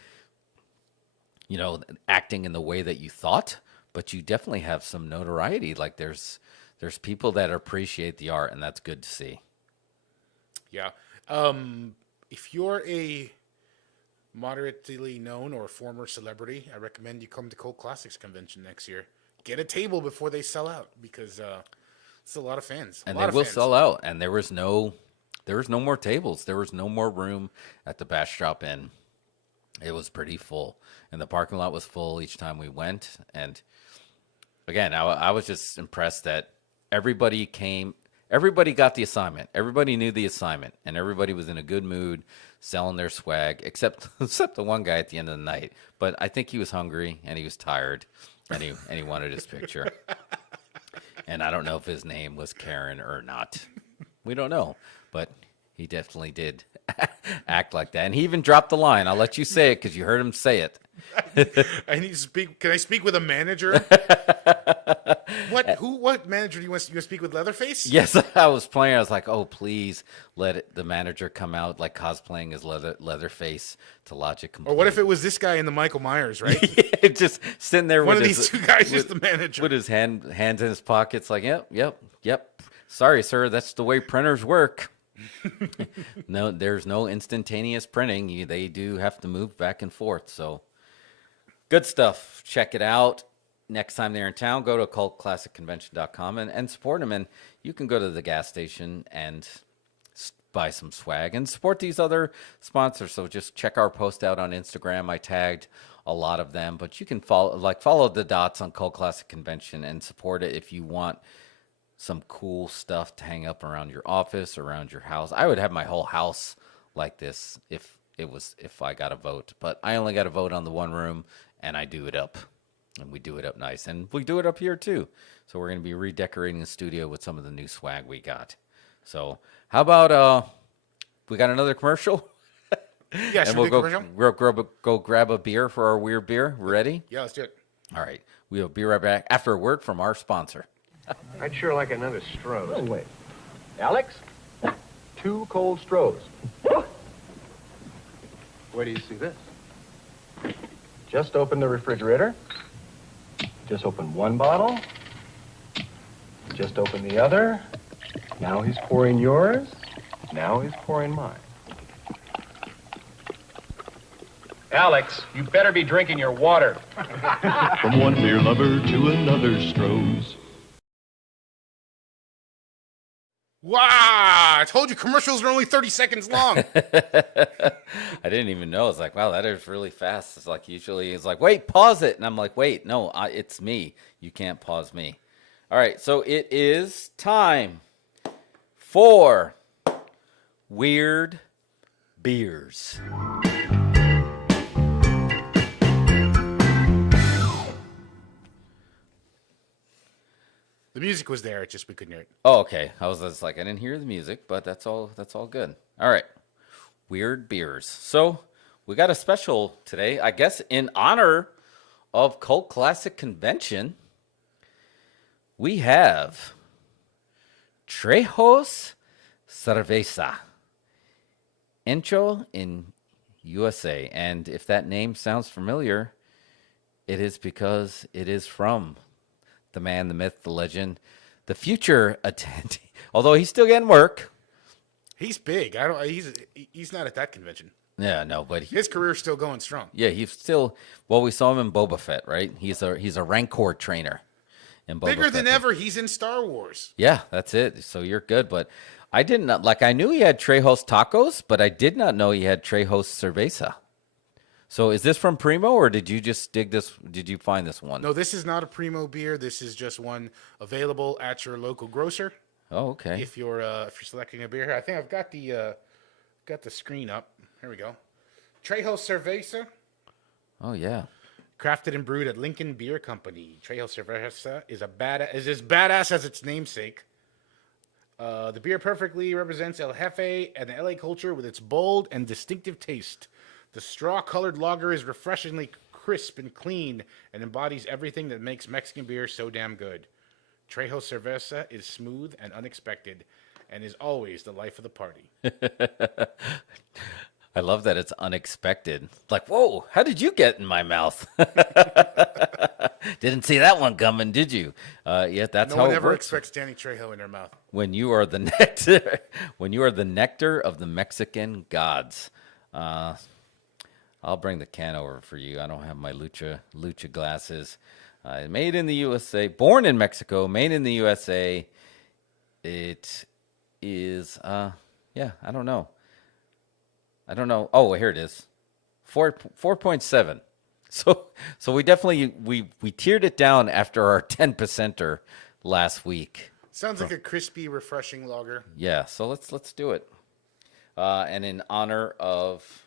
acting in the way that you thought, but you definitely have some notoriety. Like there's people that appreciate the art, and that's good to see. Yeah. If you're a moderately known or former celebrity, I recommend you come to Cult Classics Convention next year. Get a table before they sell out, because it's a lot of fans. And they will sell out. And there was no more tables. There was no more room at the Bash Drop Inn. It was pretty full, and the parking lot was full each time we went. And again, I was just impressed that everybody came. Everybody got the assignment. Everybody knew the assignment, and everybody was in a good mood, selling their swag, except the one guy at the end of the night. But I think he was hungry and he was tired, and he wanted his picture. And I don't know if his name was Karen or not. We don't know, but he definitely did act like that. And he even dropped the line. I'll let you say it because you heard him say it. I need to speak. Can I speak with a manager? What manager do you want to speak with? Leatherface? Yes, I was playing. I was like, oh, please let the manager come out like cosplaying as Leatherface to lodge a complaint. Or what if it was this guy in the Michael Myers, right? Yeah, just sitting there One with of his, these two guys is the manager. with his hands in his pockets, like, yep. Sorry, sir, that's the way printers work. No, there's no instantaneous printing. They do have to move back and forth. So good stuff. Check it out. Next time they're in town, go to cultclassicconvention.com and support them. And you can go to the gas station and buy some swag and support these other sponsors. So just check our post out on Instagram. I tagged a lot of them, but you can follow the dots on Cult Classic Convention and support it if you want some cool stuff to hang up around your office, around your house. I would have my whole house like this if I got a vote, but I only got a vote on the one room, and I do it up, and we do it up nice, and we do it up here too. So we're going to be redecorating the studio with some of the new swag we got. So how about we got another commercial? Yeah, And should we do a commercial? go grab a beer for our weird beer. Ready? Yeah, let's do it. All right. We'll be right back after a word from our sponsor. I'd sure like another Stroh's. Oh, wait. Alex? 2 cold Strohs. Where do you see this? Just open the refrigerator. Just open one bottle. Just open the other. Now he's pouring yours. Now he's pouring mine. Alex, you better be drinking your water. From one beer lover to another Stroh's. Wow! I told you commercials are only 30 seconds long. I didn't even know. It's like, wow, that is really fast. It's like usually it's like, wait, pause it. And I'm like, wait, no, it's me. You can't pause me. All right, so it is time for Weird Beers. music was there. It's just we couldn't hear it. Oh, okay. I was just like, I didn't hear the music, but that's all good. All right. Weird beers. So we got a special today, I guess, in honor of Cult Classic Convention. We have Trejos Cerveza, Encho in USA. And if that name sounds familiar, it is because it is from the man, the myth, the legend, the future attendee. Although he's still getting work. He's big. He's not at that convention. Yeah, no, but His career's still going strong. yeah, he's still. Well, we saw him in Boba Fett, right? He's a Rancor trainer. In Boba Bigger than Fett. ever. He's in Star Wars. Yeah, that's it. So you're good, but I did not like. I knew he had Trejos tacos, but I did not know he had Trejos cerveza. So is this from Primo, or did you just dig this? Did you find this one? No, this is not a Primo beer. This is just one available at your local grocer. Oh, okay. If you're selecting a beer here, I think I've got the screen up. Here we go. Trejo Cerveza, Oh, yeah. crafted and brewed at Lincoln Beer Company. Trejo Cerveza is as badass as its namesake. The beer perfectly represents El Jefe and the LA culture with its bold and distinctive taste. The straw-colored lager is refreshingly crisp and clean and embodies everything that makes Mexican beer so damn good. Trejo Cerveza is smooth and unexpected and is always the life of the party. I love that it's unexpected. Like, whoa, how did you get in my mouth? Didn't see that one coming, did you? Yeah, that's No how one it ever works. expects Danny Trejo in their mouth. When you are the nectar, when you are the nectar of the Mexican gods. I'll bring the can over for you. I don't have my lucha glasses. Made in the USA, born in Mexico, made in the USA. It is, yeah, I don't know. Oh, here it is, 4.7. So we definitely we tiered it down after our 10%er last week. Sounds like a crispy, refreshing lager. Yeah, so let's do it. And in honor of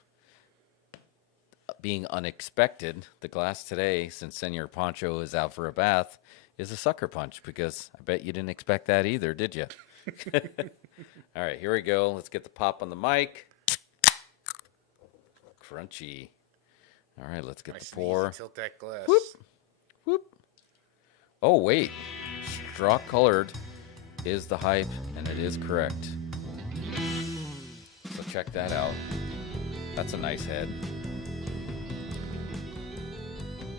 being unexpected, the glass today, since Senor Pancho is out for a bath, is a sucker punch, because I bet you didn't expect that either, did you? All right, here we go. Let's get the pop on the mic. Crunchy. All right, let's get Nice the and pour. easy, tilt that glass. Whoop. Oh, wait. Straw colored is the hype, and it is correct. So check that out. That's a nice head.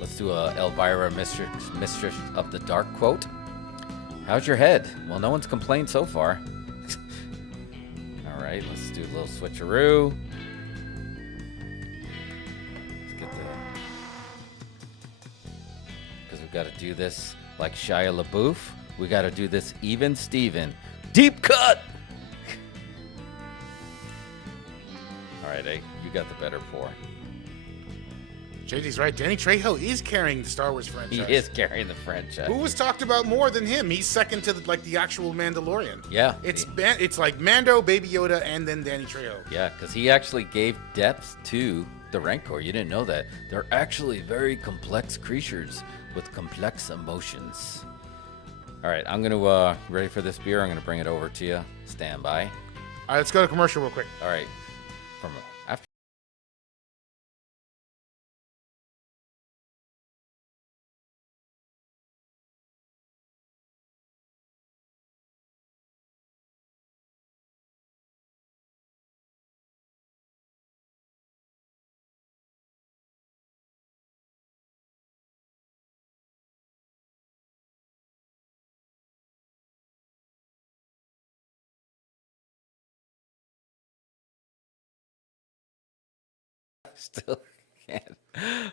Let's do a Elvira Mistress of the Dark quote. How's your head? Well, no one's complained so far. All right, let's do a little switcheroo. Let's get because we've got to do this like Shia LaBeouf. We got to do this even Steven. Deep cut! All right, you got the better pour. JD's right. Danny Trejo is carrying the Star Wars franchise. He is carrying the franchise. Who was talked about more than him? He's second to the actual Mandalorian. Yeah. It's like Mando, Baby Yoda, and then Danny Trejo. Yeah, because he actually gave depth to the Rancor. You didn't know that. They're actually very complex creatures with complex emotions. All right, I'm going to, ready for this beer? I'm going to bring it over to you. Stand by. All right, let's go to commercial real quick. All right. From after.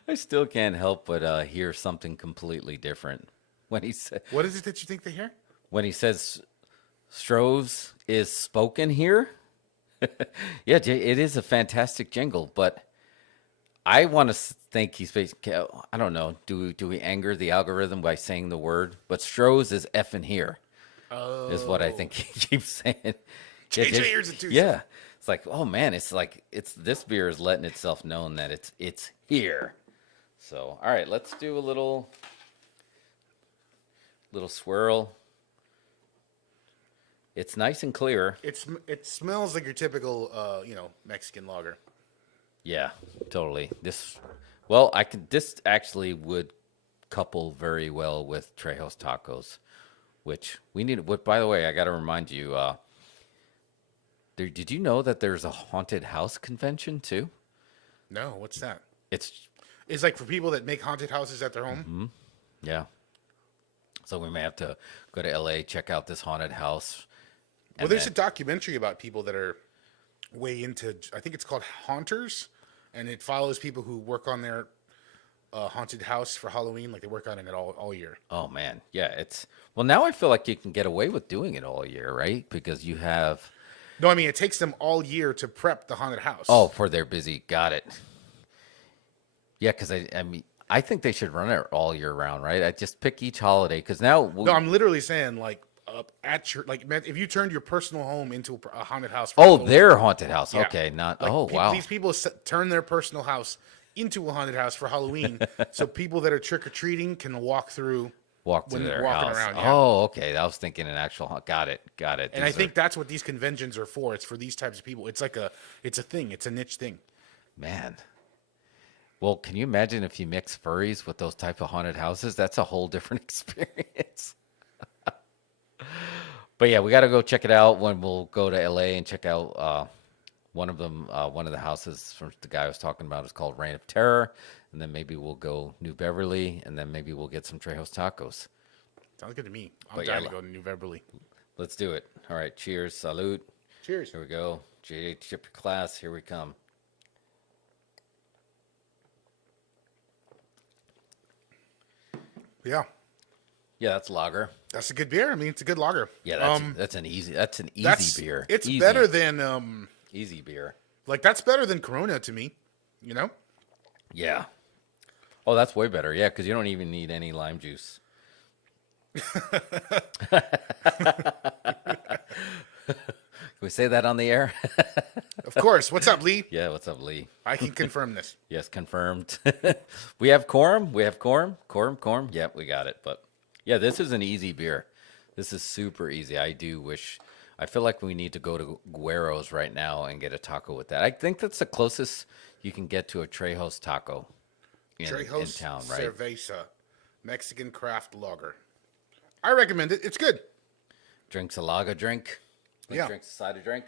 I still can't help but hear something completely different when he said. What is it that you think they hear? When he says Stroves is spoken here. Yeah, it is a fantastic jingle, but I want to think he's basically, I don't know, do we anger the algorithm by saying the word? But Stroves is effing here, is what I think he keeps saying. JJ hears it too. Yeah. It's like, oh man, it's this beer is letting itself known that it's here. So, all right, let's do a little swirl. It's nice and clear. It smells like your typical Mexican lager. Yeah, totally. This actually would couple very well with Trejo's Tacos, which we need. What, by the way, I got to remind you. Did you know that there's a haunted house convention too? No, what's that? It's like for people that make haunted houses at their home. yeah. So we may have to go to LA, check out this haunted house. Well, there's a documentary about people that are way into. I think it's called Haunters, and it follows people who work on their haunted house for Halloween. Like they work on it all year. Oh man, yeah. Now I feel like you can get away with doing it all year, right? Because you have. No, I mean it takes them all year to prep the haunted house. Oh, for their busy. Got it. Yeah, because I think they should run it all year round, right? I just pick each holiday because now. No, I'm literally saying like at your if you turned your personal home into a haunted house. For Oh, Halloween, their haunted house. Yeah. Okay, not. Like, Wow. These people turn their personal house into a haunted house for Halloween, so people that are trick or treating can walk through. Walk to when they're their walking house. around, yeah. Oh, okay. I was thinking an actual. Got it. And I think that's what these conventions are for. It's for these types of people. It's like it's a thing. It's a niche thing. Man. Well, can you imagine if you mix furries with those type of haunted houses? That's a whole different experience. But yeah, we got to go check it out when we'll go to LA and check out one of them. One of the houses from the guy I was talking about is called Reign of Terror. And then maybe we'll go New Beverly, and then maybe we'll get some Trejo's Tacos. Sounds good to me. I'm But down yeah, to go to New Beverly. Let's do it. All right. Cheers. Salute. Cheers. Here we go. J.H. Chip class. Here we come. Yeah, Yeah, that's lager. that's a good beer. I mean, it's a good lager. Yeah, that's an easy beer. It's Easy. better than Easy beer. like that's better than Corona to me. You know. Yeah. Oh, that's way better. Yeah, because you don't even need any lime juice. Can we say that on the air? Of course. What's up, Lee? Yeah, what's up, Lee? I can confirm this. Yes, confirmed. We have quorum. Quorum. Yep, we got it. But yeah, this is an easy beer. This is super easy. I feel like we need to go to Guero's right now and get a taco with that. I think that's the closest you can get to a Trejo's taco in town, right? Cerveza, Mexican craft lager. I recommend it. It's good. Drinks a lager drink. Yeah. Drinks a cider drink.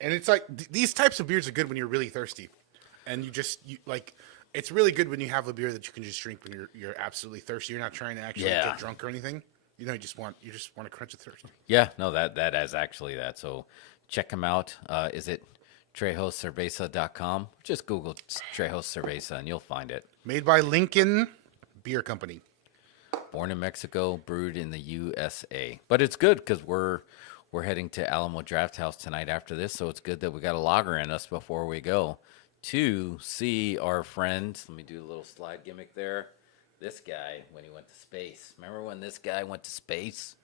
And it's like these types of beers are good when you're really thirsty, and you like. It's really good when you have a beer that you can just drink when you're absolutely thirsty. You're not trying to actually get drunk or anything. You know, you just want to quench a thirst. Yeah, no, that is actually that. So check them out. Is it TrejoCerveza.com? Just Google Trejo's Cerveza and you'll find it. Made by Lincoln Beer Company. Born in Mexico, brewed in the USA. But it's good because we're heading to Alamo Draft House tonight after this, so it's good that we got a lager in us before we go to see our friend. Let me do a little slide gimmick there. This guy, when he went to space. Remember when this guy went to space?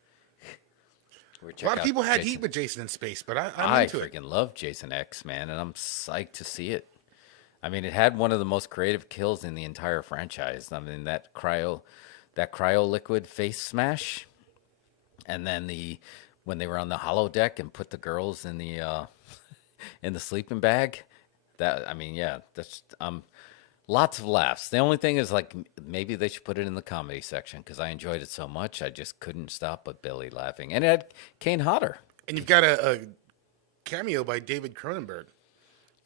A lot of people had heat with Jason in space, but I'm I into it. freaking love Jason X, man, and I'm psyched to see it. I mean, it had one of the most creative kills in the entire franchise. I mean, that cryo liquid face smash, and then when they were on the holodeck and put the girls in the in the sleeping bag. That's lots of laughs. The only thing is, like, maybe they should put it in the comedy section because I enjoyed it so much. I just couldn't stop but belly laughing. And it had Kane Hodder. And you've got a cameo by David Cronenberg.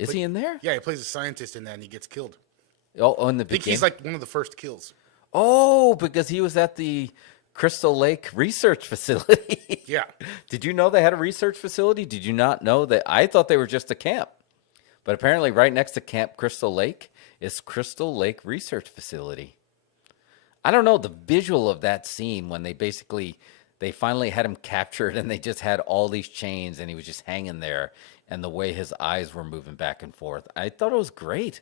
Is he in there? Yeah, he plays a scientist in that, and he gets killed. Oh, in the I think beginning. he's like one of the first kills. Oh, because he was at the Crystal Lake Research Facility. Yeah. Did you know they had a research facility? Did you not know that? I thought they were just a camp. But apparently right next to Camp Crystal Lake is Crystal Lake Research Facility. I don't know, the visual of that scene when they finally had him captured and they just had all these chains and he was just hanging there and the way his eyes were moving back and forth. I thought it was great.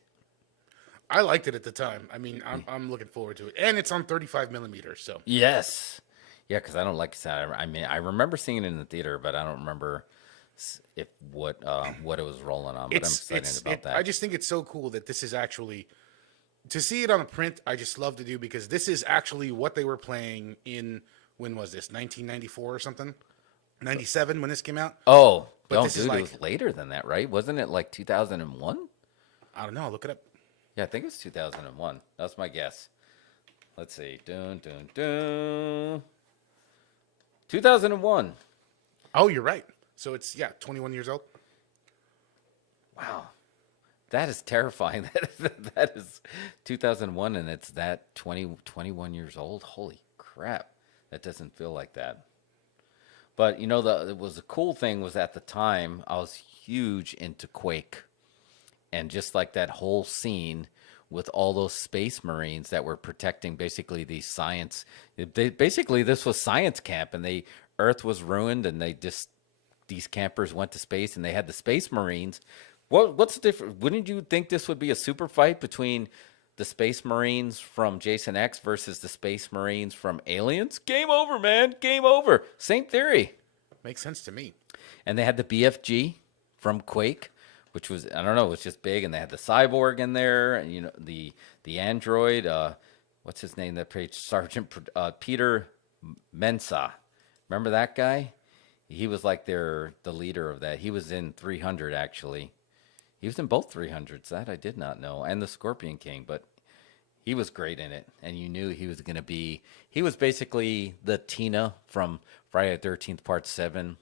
I liked it at the time. I mean, I'm looking forward to it. And it's on 35 millimeters, so. Yes. Yeah, because I don't like sound. I mean, I remember seeing it in the theater, but I don't remember what it was rolling on. But I'm excited about that. I just think it's so cool that this is actually, to see it on a print, I just love to do because this is actually what they were playing in when was this? 1994 or something? 97 when this came out. Oh, But no, this is dude, like- it was later than that, right? Wasn't it like 2001? I don't know. Look it up. Yeah, I think it's 2001. That's my guess. Let's see. Dun, dun, dun. 2001. Oh, you're right. So it's 21 years old. Wow. That is terrifying. That is 2001 and it's that 21 years old. Holy crap. That doesn't feel like that. But you know, the cool thing was at the time I was huge into Quake. And just like that whole scene with all those space marines that were protecting basically these science, basically this was science camp, and Earth was ruined, and these campers went to space, and they had the space marines. What's the difference? Wouldn't you think this would be a super fight between the space marines from Jason X versus the space marines from Aliens? Game over, man. Game over. Same theory. Makes sense to me. And they had the BFG from Quake, which was, I don't know, it was just big. And they had the cyborg in there, and you know, the android, what's his name that played Sergeant Peter Mensa. Remember that guy? He was like the leader of that. He was in 300 actually. He was in both 300s. That I did not know. And the Scorpion King, but he was great in it. And you knew he was going to be, he was basically the Tina from Friday the 13th Part 7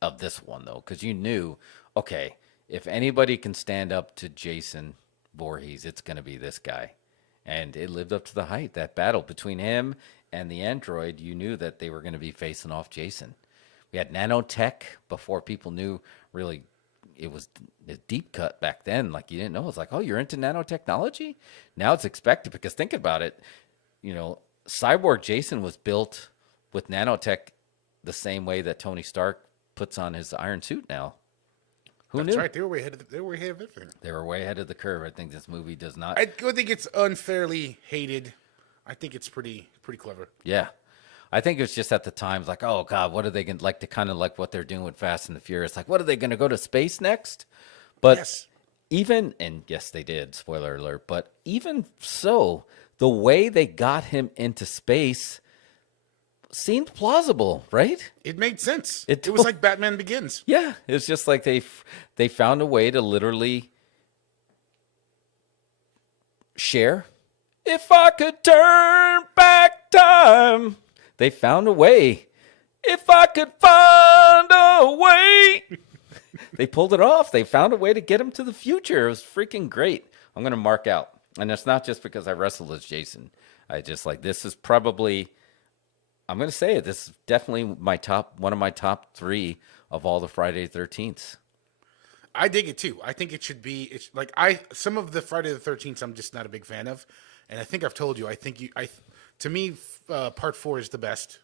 of this one, though. Because you knew, okay, if anybody can stand up to Jason Voorhees, it's going to be this guy. And it lived up to the hype. That battle between him and the android, you knew that they were going to be facing off Jason. We had nanotech before people knew really it was a deep cut back then. Like you didn't know. It's like, oh, you're into nanotechnology? Now it's expected, because think about it. You know, Cyborg Jason was built with nanotech the same way that Tony Stark puts on his iron suit now. Who That's knew? right. They were way ahead of everything. They were way ahead of the curve. I think this movie does not. I don't think it's unfairly hated. I think it's pretty clever. Yeah. I think it was just at the time, like, oh, God, what are they going to like to kind of like what they're doing with Fast and the Furious? Like, what are they going to go to space next? But Yes. even, and yes, they did, spoiler alert, but even so, the way they got him into space seemed plausible, right? It made sense. It It was like Batman Begins. Yeah, it's just like they found a way to literally share. If I could turn back time, they found a way. If I could find a way, they pulled it off. They found a way to get him to the future. It was freaking great. I'm gonna mark out, and it's not just because I wrestled as Jason. I just like this is probably. I'm going to say it. This is definitely one of my top 3 of all the Friday the 13th. I dig it too. I think it should be. It's like some of the Friday the 13th I'm just not a big fan of, and I think I've told you. To me, part 4 is the best,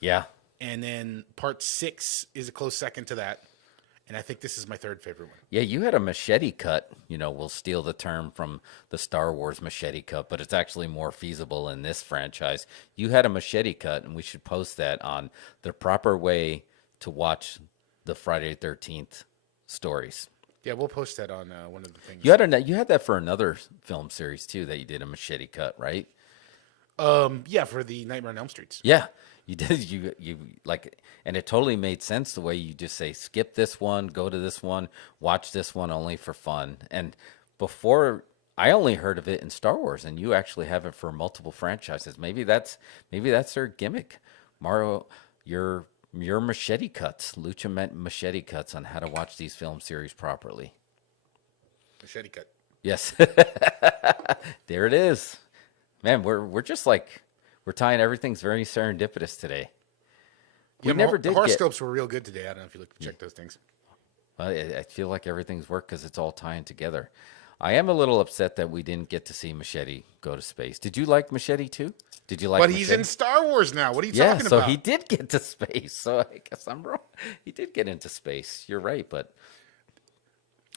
Yeah. and then part 6 is a close second to that, and I think this is my third favorite one. Yeah, you had a machete cut. You know, we'll steal the term from the Star Wars machete cut, but it's actually more feasible in this franchise. You had a machete cut, and we should post that on the proper way to watch the Friday the 13th stories. Yeah, we'll post that on one of the things. You had that for another film series too, that you did a machete cut, right? Yeah, for the Nightmare on Elm Streets. Yeah, you did. You like, and it totally made sense the way you just say, skip this one, go to this one, watch this one only for fun. And before, I only heard of it in Star Wars, and you actually have it for multiple franchises. Maybe that's their gimmick. Mario, your machete cuts, Lucha machete cuts on how to watch these film series properly. Machete cut. Yes, there it is. Man, we're just like, we're tying everything's very serendipitous today. We Yeah, never the did horoscopes were real good today. I don't know if you looked to check those things. I feel like everything's worked because it's all tying together. I am a little upset that we didn't get to see Machete go to space. Did you like Machete too? Did you like? But Machete? he's in Star Wars now. What are you Yeah, talking so about? he did get to space. So I guess I'm wrong. He did get into space. You're right, but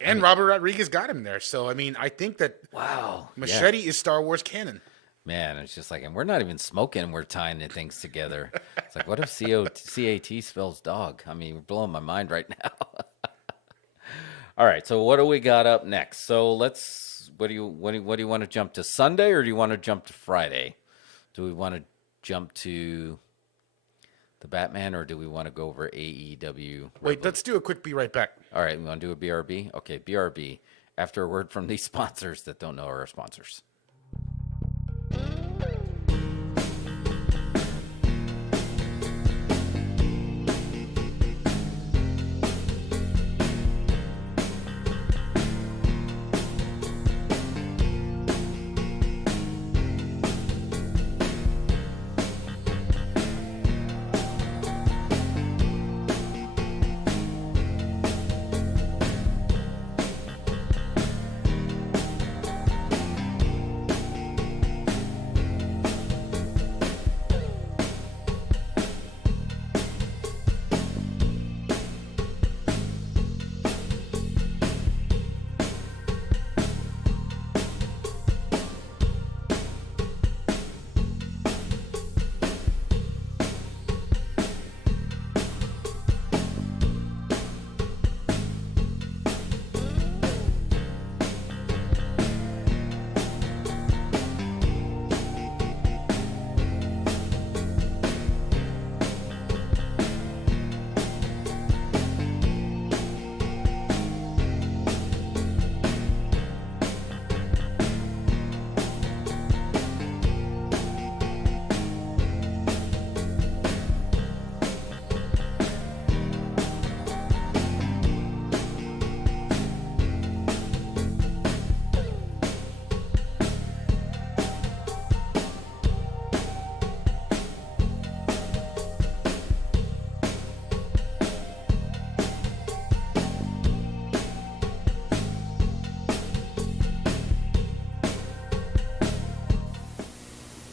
And Robert Rodriguez got him there. So I mean, I think that wow, Machete is Star Wars canon. Man, it's just like, and we're not even smoking. We're tying the things together. It's like, what if CAT spells dog? I mean, we're blowing my mind right now. All right, so what do we got up next? So let's. What do you want to jump to, Sunday, or do you want to jump to Friday? Do we want to jump to? The Batman, or do we want to go over AEW? Wait, let's do a quick be right back. All right, we want to do a BRB? Okay, BRB. After a word from these sponsors that don't know are our sponsors.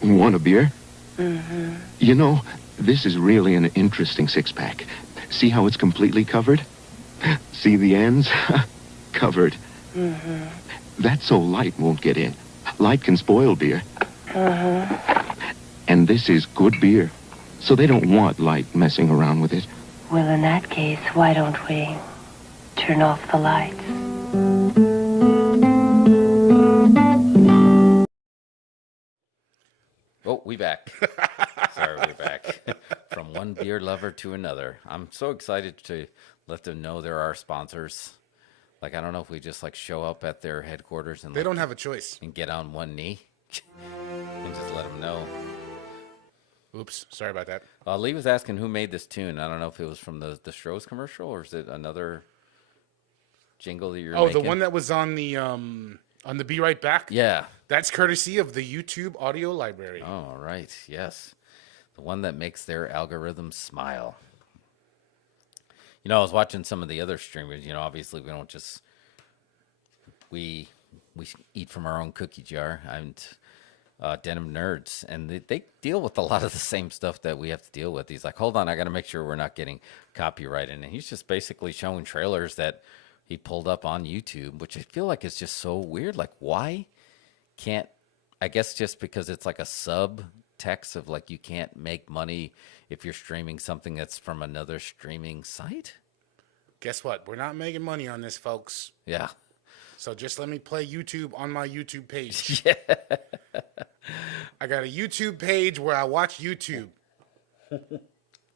Want a beer? Mm-hmm. You know, this is really an interesting six-pack. See how it's completely covered? See the ends? Covered. Mm-hmm. That's so light won't get in. Light can spoil beer. Uh-huh. And this is good beer. So they don't want light messing around with it. Well, in that case, why don't we turn off the lights? Oh, we back. Sorry, we're back. From one beer lover to another. I'm so excited to let them know they're our sponsors. Like, I don't know if we just like show up at their headquarters and They don't have a choice. and get on one knee and just let them know. Oops, sorry about that. Lee was asking who made this tune. I don't know if it was from the Stroh's commercial or is it another jingle that you're making? The one that was on the Be Right Back? Yeah. That's courtesy of the YouTube audio library. Oh, right. Yes. The one that makes their algorithms smile. You know, I was watching some of the other streamers. You know, obviously we don't just we eat from our own cookie jar. And Denim Nerds, and they deal with a lot of the same stuff that we have to deal with. He's like, hold on, I got to make sure we're not getting copyrighted. And he's just basically showing trailers that he pulled up on YouTube, which I feel like is just so weird. Like, why can't, I guess just because it's like a subtext of like you can't make money if you're streaming something that's from another streaming site? Guess what? We're not making money on this, folks. Yeah. So just let me play YouTube on my YouTube page. Yeah. I got a YouTube page where I watch YouTube.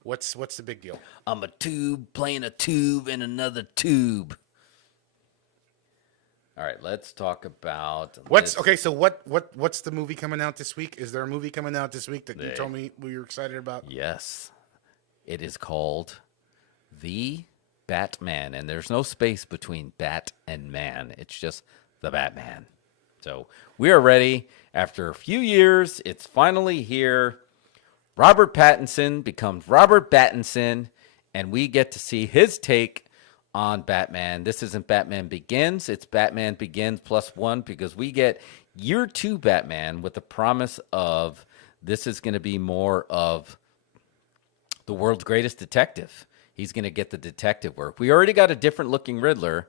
What's the big deal? I'm a tube playing a tube in another tube. All right, let's talk about So what's the movie coming out this week? Is there a movie coming out this week that you told me we were excited about? Yes. It is called The Batman, and there's no space between Bat and Man. It's just The Batman. So we are ready. After a few years, it's finally here. Robert Pattinson becomes Robert Battinson, and we get to see his take on Batman. This isn't Batman Begins. It's Batman Begins +1 because we get year 2 Batman with the promise of this is going to be more of the world's greatest detective. He's going to get the detective work. We already got a different looking Riddler.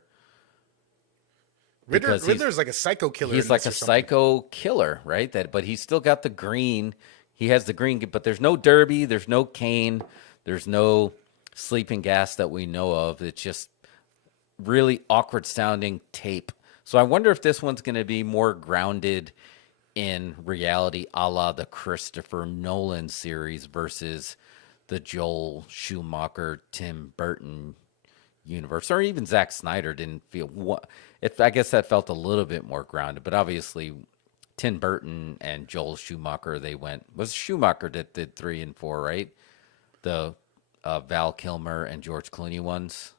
Riddler's like a psycho killer. He's like a psycho killer, right? But he's still got the green. He has the green, but there's no Derby, there's no Kane, there's no sleeping gas that we know of. It's just really awkward sounding tape. So I wonder if this one's going to be more grounded in reality, a la the Christopher Nolan series versus the Joel Schumacher, Tim Burton universe, or even Zack Snyder didn't feel what. I guess that felt a little bit more grounded, but obviously Tim Burton and Joel Schumacher, was Schumacher that did 3 and 4, right? The Val Kilmer and George Clooney ones.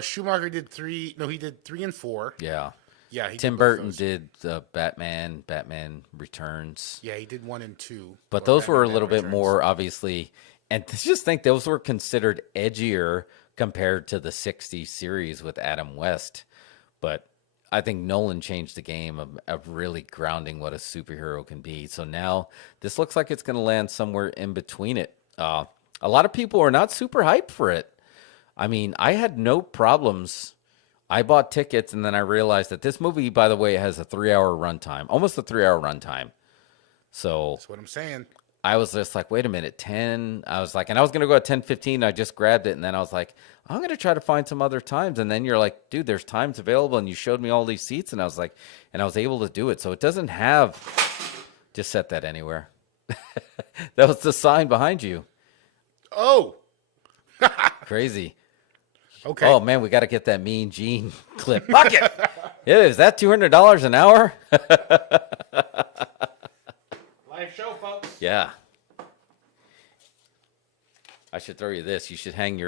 Schumacher did 3. No, he did 3 and 4. Yeah. Yeah, he Tim did both Burton those. did Batman Returns. Yeah, he did 1 and 2. But Well, those were a Batman little bit Returns. more, obviously, and just think those were considered edgier compared to the 60s series with Adam West. But I think Nolan changed the game of really grounding what a superhero can be. So now this looks like it's going to land somewhere in between it. A lot of people are not super hyped for it. I mean, I had no problems. I bought tickets, and then I realized that this movie, by the way, has a 3-hour runtime, almost a 3-hour runtime. So That's what I'm saying. I was just like, wait a minute, 10. I was like, and I was going to go at 10:15. I just grabbed it. And then I was like, I'm going to try to find some other times. And then you're like, dude, there's times available. And you showed me all these seats. And I was like, and I was able to do it. So it doesn't have, just set that anywhere. That was the sign behind you. Oh, Crazy. okay. Oh, man, we got to get that Mean Gene clip. Fuck it. Yeah, is that $200 an hour? Live show, folks. Yeah. I should throw you this. You should hang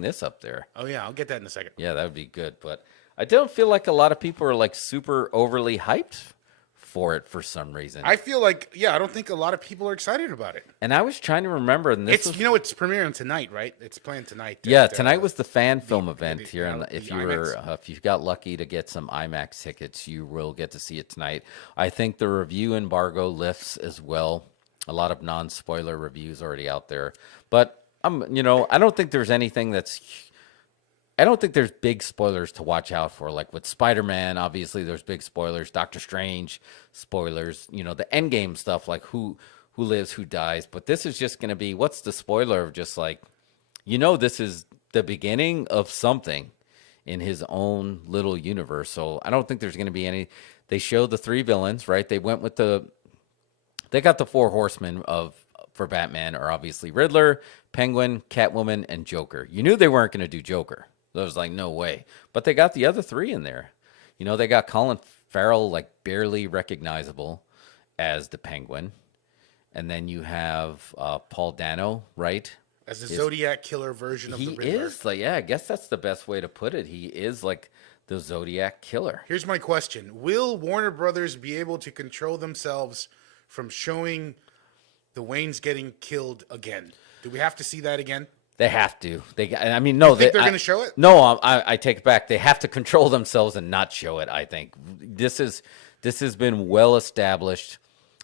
this up there. Oh yeah, I'll get that in a second. Yeah, that would be good. But I don't feel like a lot of people are like super overly hyped for it for some reason. I feel like, I don't think a lot of people are excited about it. And I was trying to remember, and this It's was, it's premiering tonight, right? It's playing tonight. yeah, tonight was the fan film event the- here. And the if you were, IMAX. if you got lucky to get some IMAX tickets, you will get to see it tonight. I think the review embargo lifts as well. A lot of non-spoiler reviews already out there, but I don't think there's anything I don't think there's big spoilers to watch out for. Like with Spider-Man, obviously there's big spoilers. Doctor Strange, spoilers. The Endgame stuff, like who lives, who dies. But this is just going to be, what's the spoiler of just like, this is the beginning of something in his own little universe. So I don't think there's going to be any. They showed the 3 villains, right? They went with they got the 4 horsemen for Batman are obviously Riddler, Penguin, Catwoman, and Joker. You knew they weren't going to do Joker. I was like, no way. But they got the other 3 in there. They got Colin Farrell, like barely recognizable as the Penguin. And then you have Paul Dano, right? As the Zodiac killer version of the He Riddler. is like, I guess that's the best way to put it. He is like the Zodiac killer. Here's my question. Will Warner Brothers be able to control themselves from showing the Waynes getting killed again? Do we have to see that again? They have to. No. You think they're going to show it? No, I take it back. They have to control themselves and not show it. I think this has been well established.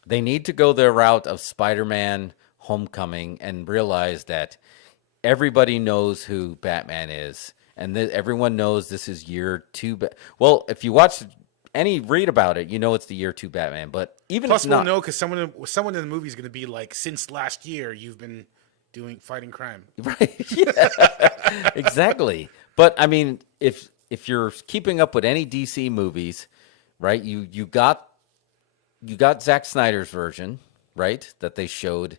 They need to go their route of Spider-Man: Homecoming and realize that everybody knows who Batman is, and everyone knows this is year 2. Well, if you watch read about it, it's the year 2 Batman. But even Plus, if not, we'll know because someone in the movie is going to be like, since last year, you've been fighting crime. right? Yeah, exactly. But I mean, if you're keeping up with any DC movies, right? You got Zack Snyder's version, right? That they showed.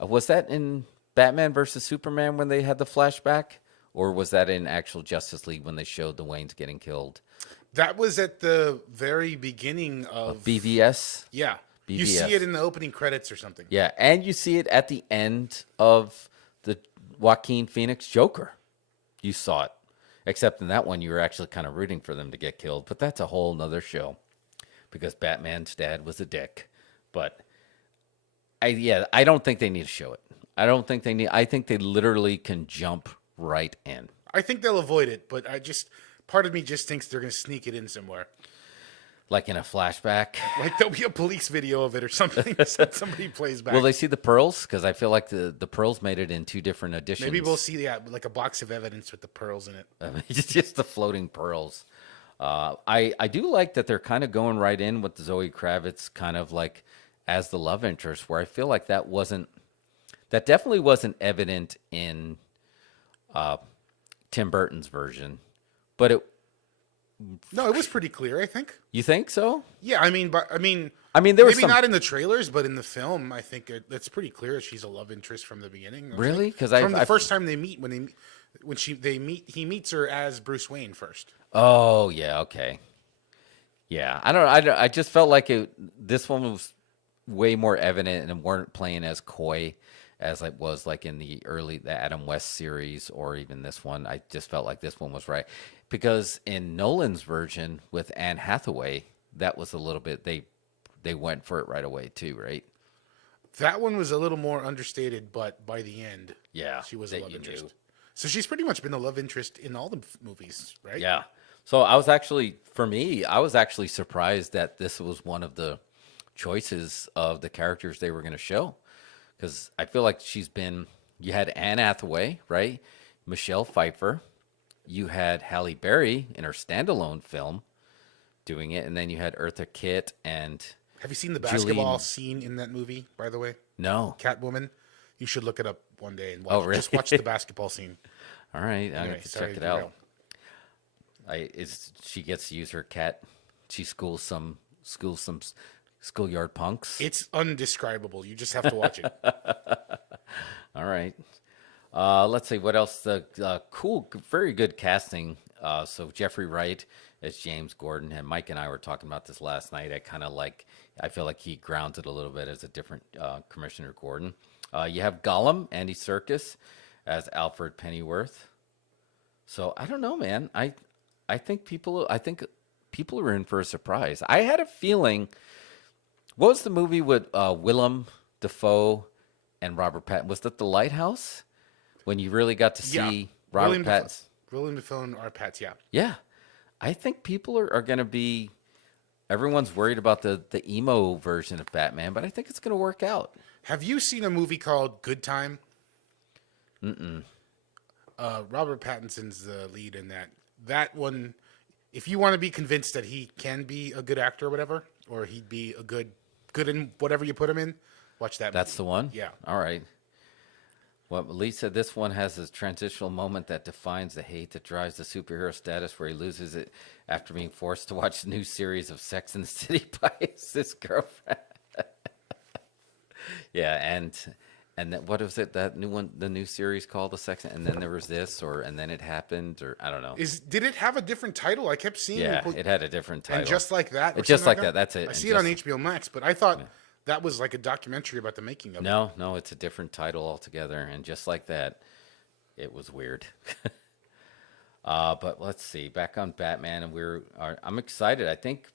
Was that in Batman versus Superman when they had the flashback, or was that in actual Justice League when they showed the Waynes getting killed? That was at the very beginning of BVS. Yeah. You BVS. see it in the opening credits or something. Yeah, and you see it at the end of the Joaquin Phoenix Joker. You saw it. Except in that one, you were actually kind of rooting for them to get killed. But that's a whole nother show. Because Batman's dad was a dick. But, I don't think they need to show it. I think they literally can jump right in. I think they'll avoid it, but part of me just thinks they're going to sneak it in somewhere. Like in a flashback. Like there'll be a police video of it or something that somebody plays back. Will they see the pearls? Because I feel like the pearls made it in 2 different editions. Maybe we'll see like a box of evidence with the pearls in it. It's just the floating pearls. I do like that they're kind of going right in with Zoe Kravitz kind of like as the love interest, where I feel like that definitely wasn't evident in Tim Burton's version, but No, it was pretty clear, I think. You think so? Yeah, I mean, There was maybe some not in the trailers, but in the film, I think it's pretty clear she's a love interest from the beginning. don't you Really? think? 'Cause from the I've- first time they meet, he meets her as Bruce Wayne first. Oh yeah, okay. Yeah, I just felt like this one was way more evident and weren't playing as coy as it was like in the Adam West series or even this one. I just felt like this one was right because in Nolan's version with Anne Hathaway, that was a little bit they went for it right away too, right? That one was a little more understated, but by the end, Yeah, she was a that love you interest. knew. So she's pretty much been the love interest in all the movies, right? Yeah. So I was actually surprised that this was one of the choices of the characters they were going to show. Because I feel like you had Anne Hathaway, right? Michelle Pfeiffer. You had Halle Berry in her standalone film doing it. And then you had Eartha Kitt and Have you seen the basketball Julian- scene in that movie, by the way? No. Catwoman? You should look it up one day and watch Oh, really? Just watch the basketball scene. All right. I'm Anyway, going to sorry check it to out. derail. She gets to use her cat. She schools some schoolyard punks. It's undescribable. You just have to watch it. All right. Let's see what else. The cool, very good casting. So Jeffrey Wright as James Gordon, and Mike and I were talking about this last night. I feel like he grounds it a little bit as a different Commissioner Gordon. You have Gollum, Andy Serkis as Alfred Pennyworth. So I don't know, man. I think people are in for a surprise. I had a feeling. What was the movie with Willem Dafoe and Robert Pattinson? Was that The Lighthouse? When you really got to see Robert Pattinson. William Dafoe and our Pats, yeah. Yeah. I think people are going to be. Everyone's worried about the emo version of Batman, but I think it's going to work out. Have you seen a movie called Good Time? Robert Pattinson's the lead in that. That one, if you want to be convinced that he can be a good actor or whatever, or he'd be a good in whatever you put him in, watch that movie. That's the one? Yeah. All right. Well, Lee said this one has this transitional moment that defines the hate that drives the superhero status where he loses it after being forced to watch the new series of Sex and the City by his girlfriend. Yeah, and then what was it, that new one, the new series called The Sex, and then there was this, and then it happened, or I don't know. Did it have a different title? I kept seeing Yeah, it had a different title. And Just Like That? or It's Just something Like That, that's it. I And see it on Just- HBO Max, but I thought that was like a documentary about the making of it. No, it's a different title altogether, and just like that, it was weird. But let's see, back on Batman, and I'm excited. I think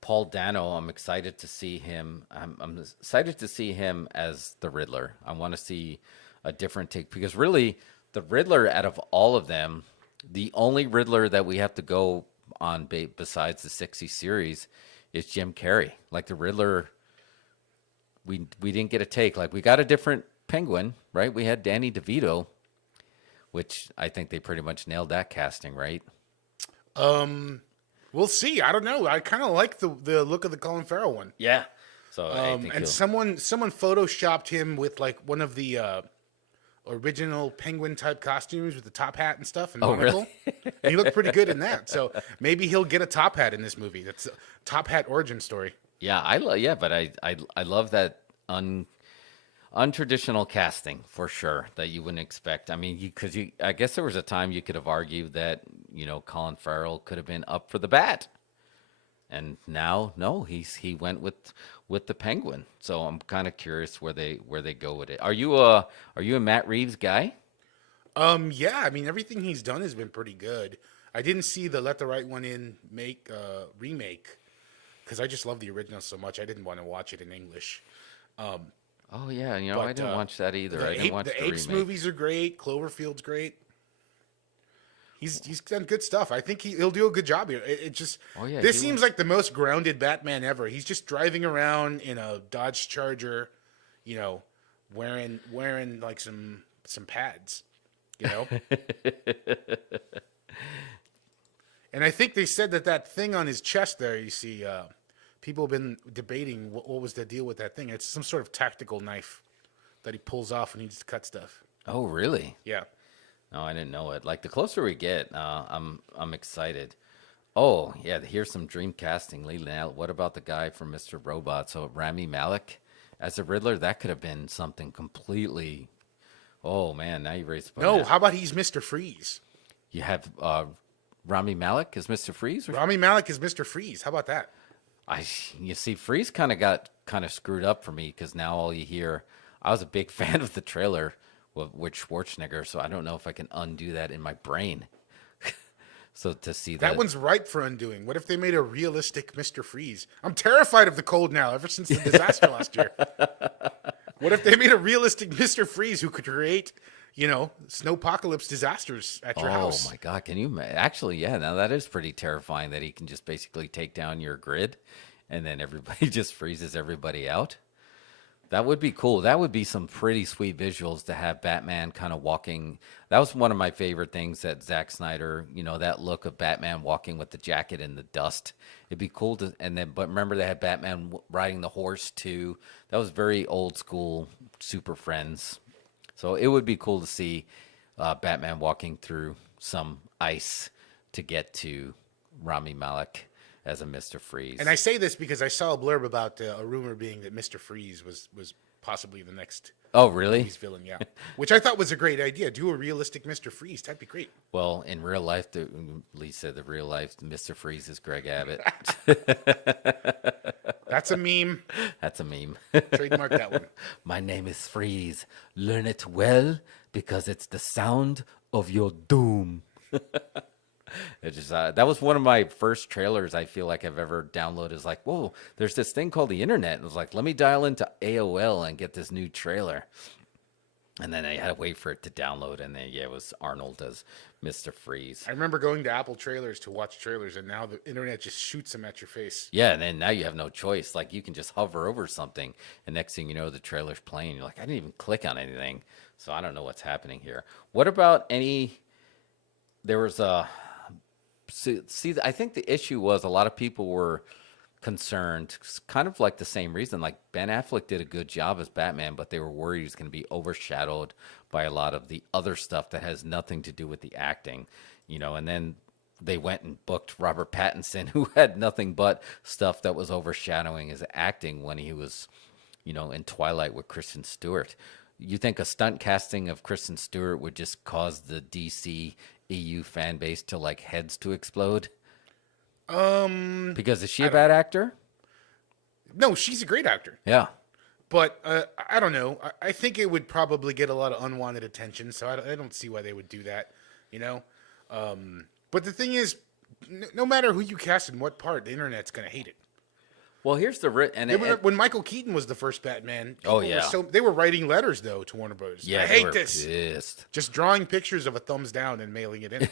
Paul Dano, I'm excited to see him. I'm excited to see him as the Riddler. I want to see a different take, because really, the Riddler out of all of them, the only Riddler that we have to go on besides the 60 series is Jim Carrey. Like the Riddler, we didn't get a take. Like we got a different Penguin, right? We had Danny DeVito, which I think they pretty much nailed that casting, right? We'll see. I don't know. I kind of like the look of the Colin Farrell one. Yeah. So I think And someone photoshopped him with like one of the original Penguin type costumes with the top hat and stuff and monocle. And he looked pretty good in that. So maybe he'll get a top hat in this movie. That's a top hat origin story. Yeah, but I love that untraditional casting for sure that you wouldn't expect. I mean, I guess there was a time you could have argued that Colin Farrell could have been up for the bat, and now no, he went with the Penguin. So I'm kind of curious where they go with it. Are you a Matt Reeves guy? Yeah. I mean, everything he's done has been pretty good. I didn't see the Let the Right One In remake because I just love the original so much. I didn't want to watch it in English. Oh yeah, I But, didn't watch that either. I didn't watch the Apes remake. movies are great. Cloverfield's great. He's done good stuff. I think he'll do a good job here. It just this seems like the most grounded Batman ever. He's just driving around in a Dodge Charger, wearing like some pads, And I think they said that thing on his chest there, you see, people have been debating what was the deal with that thing. It's some sort of tactical knife that he pulls off when he needs to cut stuff. Oh really? Yeah. No, I didn't know it. Like the closer we get, I'm excited. Oh yeah, here's some dream casting. Now, what about the guy from Mr. Robot? So Rami Malek as a Riddler, that could have been something completely. Oh man, now you raised the bar. No, how about he's Mr. Freeze? You have Rami Malek as Mr. Freeze. Rami Malek is Mr. Freeze. How about that? You see, Freeze kind of got screwed up for me because now all you hear. I was a big fan of the trailer with Schwarzenegger, so I don't know if I can undo that in my brain. So to see That one's ripe for undoing. What if they made a realistic Mr. Freeze? I'm terrified of the cold now ever since the disaster last year. What if they made a realistic Mr. Freeze who could create, snowpocalypse disasters at your house? Oh my God, can you actually? Yeah, now that is pretty terrifying that he can just basically take down your grid, and then everybody just freezes everybody out. That would be cool. That would be some pretty sweet visuals to have Batman kind of walking. That was one of my favorite things that Zack Snyder, that look of Batman walking with the jacket in the dust. It'd be cool to, but remember they had Batman riding the horse too. That was very old school Super Friends. So it would be cool to see Batman walking through some ice to get to Rami Malek as a Mr. Freeze. And I say this because I saw a blurb about a rumor being that Mr. Freeze was possibly the next Oh, really? villain, yeah. Which I thought was a great idea. Do a realistic Mr. Freeze. That'd be great. Well, in real life, Lisa, the real life Mr. Freeze is Greg Abbott. That's a meme. That's a meme. Trademark that one. My name is Freeze. Learn it well because it's the sound of your doom. It just that was one of my first trailers I feel like I've ever downloaded. Is like, whoa, there's this thing called the internet. And it was like, let me dial into AOL and get this new trailer. And then I had to wait for it to download. And then, it was Arnold as Mr. Freeze. I remember going to Apple trailers to watch trailers, and now the internet just shoots them at your face. Yeah, and then now you have no choice. Like, you can just hover over something, and next thing you know, the trailer's playing. You're like, I didn't even click on anything. So I don't know what's happening here. What about there was a... See, I think the issue was a lot of people were concerned, kind of like the same reason. Like Ben Affleck did a good job as Batman, but they were worried he was going to be overshadowed by a lot of the other stuff that has nothing to do with the acting, And then they went and booked Robert Pattinson, who had nothing but stuff that was overshadowing his acting when he was, in Twilight with Kristen Stewart. You think a stunt casting of Kristen Stewart would just cause the DC EU fan base to like heads to explode? Because is she a bad actor? No, she's a great actor. Yeah. But I don't know. I think it would probably get a lot of unwanted attention, so I don't see why they would do that, But the thing is, no matter who you cast in what part, the internet's going to hate it. Well, here's the When Michael Keaton was the first Batman, oh yeah, they were writing letters though to Warner Bros. Yeah, I hate this. Pissed. Just drawing pictures of a thumbs down and mailing it in.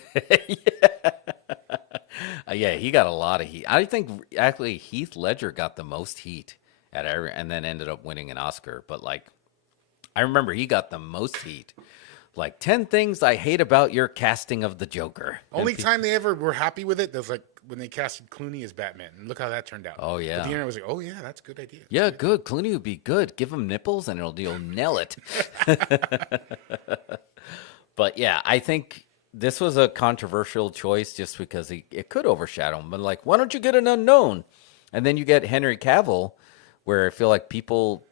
Yeah, he got a lot of heat. I think actually Heath Ledger got the most heat and then ended up winning an Oscar. But I remember he got the most heat. 10 things I hate about your casting of the Joker. Only time they ever were happy with it was when they casted Clooney as Batman. And look how that turned out. Oh, yeah. But the internet was like, oh, yeah, that's a good idea. Yeah, good. Clooney would be good. Give him nipples and you'll nail it. But yeah, I think this was a controversial choice just because it could overshadow him. But why don't you get an unknown? And then you get Henry Cavill, where I feel like people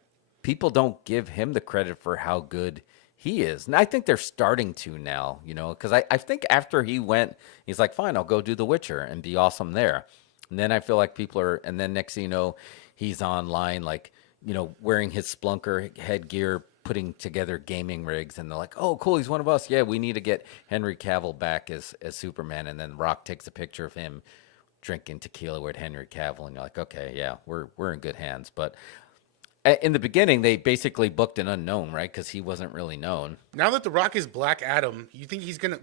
don't give him the credit for how good he is. And I think they're starting to now, because I think after he went, he's like, fine, I'll go do The Witcher and be awesome there. And then I feel like and then next thing you know, he's online, wearing his Splunker headgear, putting together gaming rigs. And they're like, oh, cool, he's one of us. Yeah, we need to get Henry Cavill back as Superman. And then Rock takes a picture of him drinking tequila with Henry Cavill. And you're like, okay, yeah, we're in good hands. But in the beginning, they basically booked an unknown, right? Because he wasn't really known. Now that The Rock is Black Adam, you think he's gonna?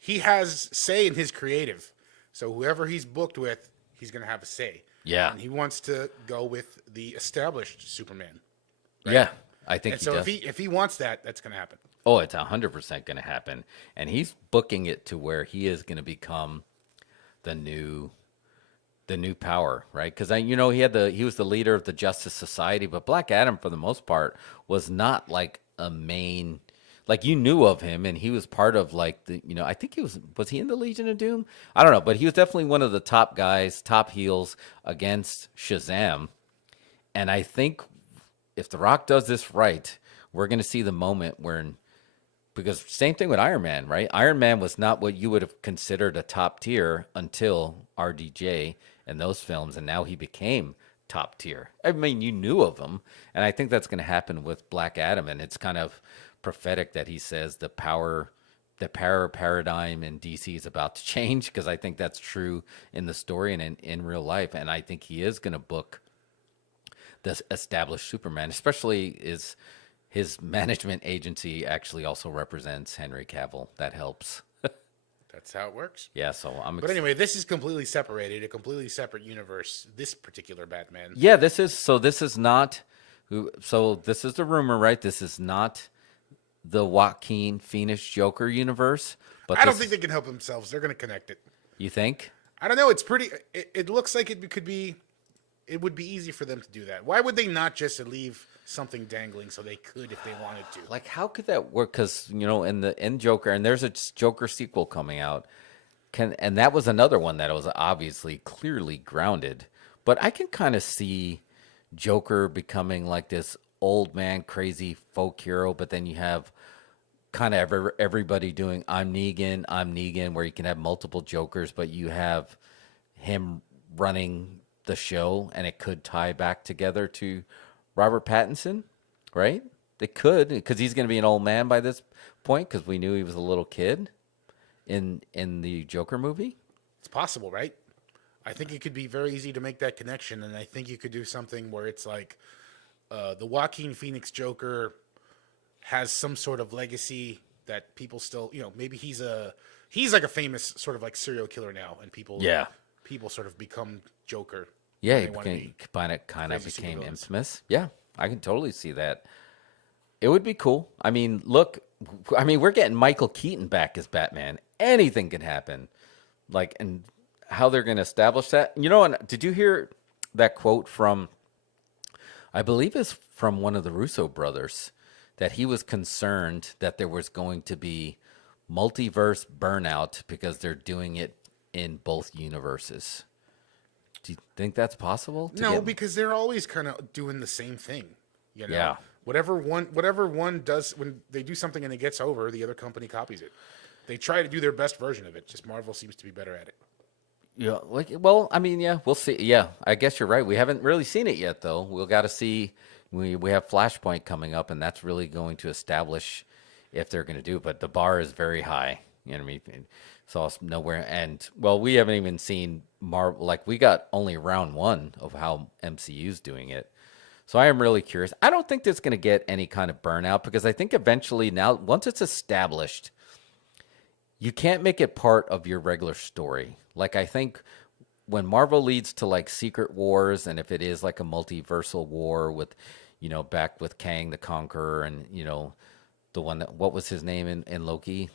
He has say in his creative, so whoever he's booked with, he's gonna have a say. Yeah, and he wants to go with the established Superman. Right? Yeah, I think. And so does. If he wants that, that's gonna happen. Oh, it's 100% gonna happen, and he's booking it to where he is gonna become the new power, right? Because he was the leader of the Justice Society, but Black Adam for the most part was not like a main, Like you knew of him, and he was part of like the, I think was he in the Legion of Doom? I don't know, but he was definitely one of the top guys, top heels against Shazam. And I think if The Rock does this right, we're going to see the moment where, because same thing with Iron Man, right? Iron Man was not what you would have considered a top tier until RDJ and those films, and now he became top tier. I mean, you knew of him, and I think that's going to happen with Black Adam, and it's kind of prophetic that he says the power paradigm in DC is about to change, because I think that's true in the story and in real life, and I think he is going to book the established Superman, especially is his management agency actually also represents Henry Cavill. That helps. That's how it works. Yeah, so But anyway, this is completely separated, a completely separate universe. This particular Batman. Yeah, this is not this is the rumor, right? This is not the Joaquin Phoenix Joker universe, but I don't think they can help themselves. They're going to connect it. You think? I don't know. It's pretty. It looks like it could be. It would be easy for them to do that. Why would they not just leave something dangling so they could if they wanted to? Like, how could that work? Because in Joker, and there's a Joker sequel coming out, and that was another one that was obviously clearly grounded. But I can kind of see Joker becoming like this old man, crazy folk hero. But then you have kind of everybody doing I'm Negan, where you can have multiple Jokers, but you have him running the show, and it could tie back together to Robert Pattinson, right? They could, because he's going to be an old man by this point, because we knew he was a little kid in the Joker movie. It's possible, right? I think it could be very easy to make that connection, and I think you could do something where it's like the Joaquin Phoenix Joker has some sort of legacy that people still, maybe he's like a famous sort of like serial killer now, and people sort of become Joker. Yeah, he kind of became infamous. Yeah, I can totally see that. It would be cool. I mean, look, we're getting Michael Keaton back as Batman. Anything can happen. Like, and how they're going to establish that. And did you hear that quote from, I believe it's from one of the Russo brothers, that he was concerned that there was going to be multiverse burnout because they're doing it in both universes. Do you think that's possible? No, because they're always kind of doing the same thing. Yeah. Whatever one does, when they do something and it gets over, the other company copies it. They try to do their best version of it. Just Marvel seems to be better at it. Yeah, we'll see. Yeah, I guess you're right. We haven't really seen it yet, though. We'll got to see. We have Flashpoint coming up, and that's really going to establish if they're going to do it. But the bar is very high. You know what I mean? So it's nowhere. And, well, we haven't even seen Marvel. Like, we got only round one of how MCU's doing it. So I am really curious. I don't think there's going to get any kind of burnout, because I think eventually now, once it's established, you can't make it part of your regular story. Like, I think when Marvel leads to, like, Secret Wars, and if it is like a multiversal war with, back with Kang the Conqueror and, the one that, what was his name in Loki?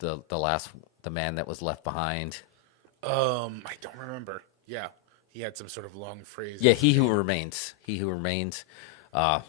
The man that was left behind. I don't remember. Yeah, he had some sort of long phrase. Yeah, He Who Remains. He Who Remains. I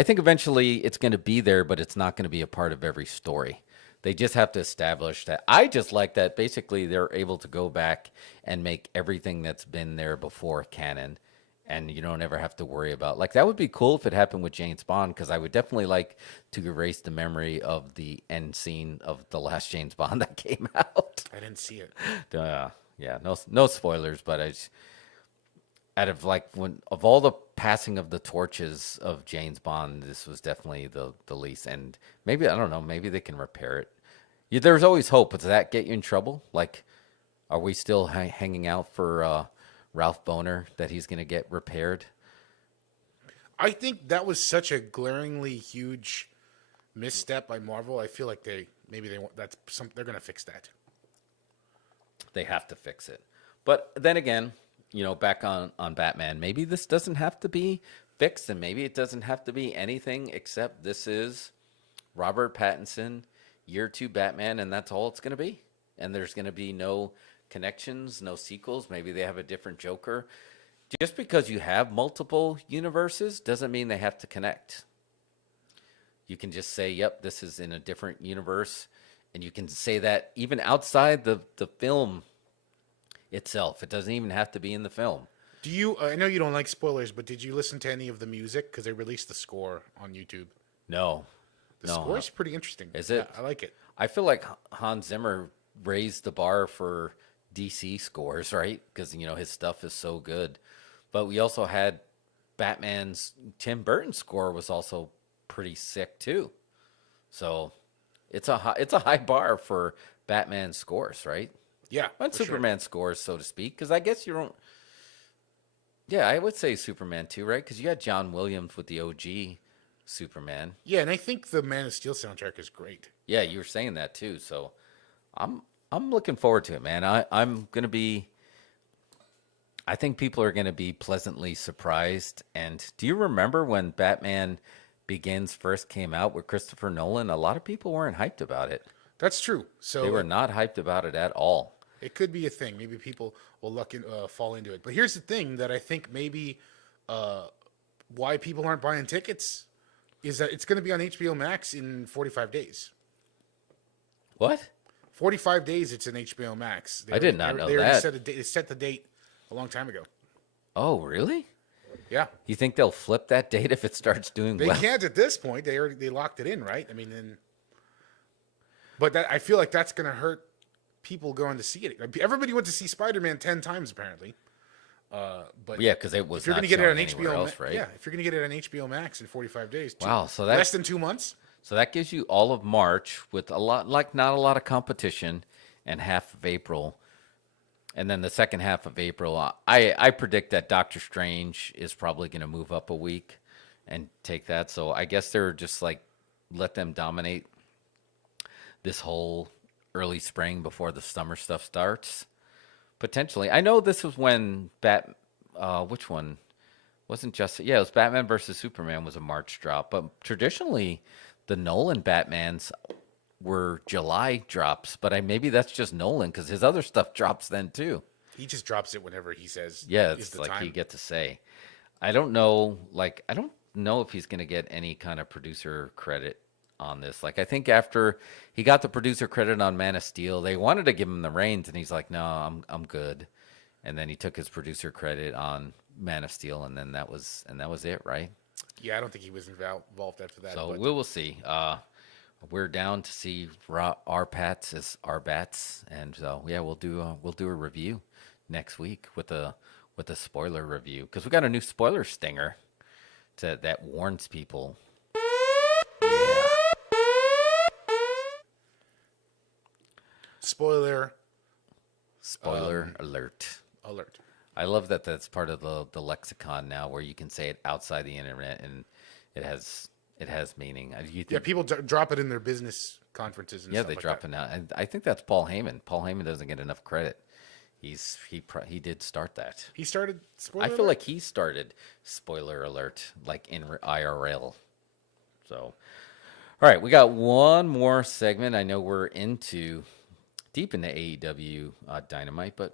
think eventually it's going to be there, but it's not going to be a part of every story. They just have to establish that. I just like that basically they're able to go back and make everything that's been there before canon. And you don't ever have to worry about, like, that would be cool if it happened with James Bond, because I would definitely like to erase the memory of the end scene of the last James Bond that came out. I didn't see it. Yeah, no spoilers, but out of all the passing of the torches of James Bond, this was definitely the least. And maybe, I don't know, maybe they can repair it. There's always hope, but does that get you in trouble? Like, are we still hanging out for Ralph Boner, that he's going to get repaired? I think that was such a glaringly huge misstep by Marvel. I feel like they're going to fix that. They have to fix it. But then again, back on Batman, maybe this doesn't have to be fixed, and maybe it doesn't have to be anything except this is Robert Pattinson, year 2 Batman, and that's all it's going to be. And there's going to be no connections, no sequels. Maybe they have a different Joker. Just because you have multiple universes doesn't mean they have to connect. You can just say, "Yep, this is in a different universe," and you can say that even outside the film itself. It doesn't even have to be in the film. Do you? I know you don't like spoilers, but did you listen to any of the music? Because they released the score on YouTube. No, The score is pretty interesting. Is it? Yeah, I like it. I feel like Hans Zimmer raised the bar for DC scores, right? Because his stuff is so good. But we also had Tim Burton score was also pretty sick too. So it's a high bar for Batman scores, right? Yeah, And for sure. Superman scores, so to speak. Because I guess you don't. Yeah, I would say Superman too, right? Because you had John Williams with the OG Superman. Yeah, and I think the Man of Steel soundtrack is great. Yeah, you were saying that too. So I'm looking forward to it, man. I'm gonna be. I think people are gonna be pleasantly surprised. And do you remember when Batman Begins first came out with Christopher Nolan? A lot of people weren't hyped about it. That's true. So They were not hyped about it at all. it could be a thing. Maybe people will fall into it. But here's the thing that I think maybe why people aren't buying tickets is that it's going to be on HBO Max in 45 days. What? 45 days it's in HBO Max. I did not know they already that. set they set the date a long time ago. Oh, really? Yeah. You think they'll flip that date if it starts doing They well? can't at this point. They locked it in, right? I mean, but I feel like that's going to hurt people going to see it. Everybody went to see Spider-Man 10 times apparently. But Yeah, because it was if you're not going to get it on showing anywhere HBO, else, right? yeah, if you're going to get it on HBO Max in 45 days, Wow, so that- less than 2 months. So that gives you all of March with not a lot of competition, and half of April, and then the second half of April. I predict that Doctor Strange is probably going to move up a week and take that. So I guess they're just like let them dominate this whole early spring before the summer stuff starts. Potentially, I know this was when which one wasn't just it was Batman versus Superman was a March drop, but traditionally the Nolan Batmans were July drops, but maybe that's just Nolan because his other stuff drops then too. He just drops it whenever he says. Yeah, is it's the like time. you get to say. I don't know if he's going to get any kind of producer credit on this. Like I think after he got the producer credit on Man of Steel, they wanted to give him the reins, and he's like, "No, I'm good." And then he took his producer credit on Man of Steel, and then that was it, right? Yeah, I don't think he was involved after that. So but we will see. We're down to see our Pats as our bats, and so we'll do a review next week with a spoiler review because we got a new spoiler stinger that warns people. spoiler Spoiler alert. alert. I love that that's part of the lexicon now, where you can say it outside the internet and it has meaning. You Yeah, think, people drop it in their business conferences. And yeah, stuff they like drop that. it now, and I think that's Paul Heyman. Paul Heyman doesn't get enough credit. He did start that. He started. Spoiler I feel alert? like he started spoiler alert, like in IRL. So, all right, we got one more segment. I know we're deep into AEW Dynamite, but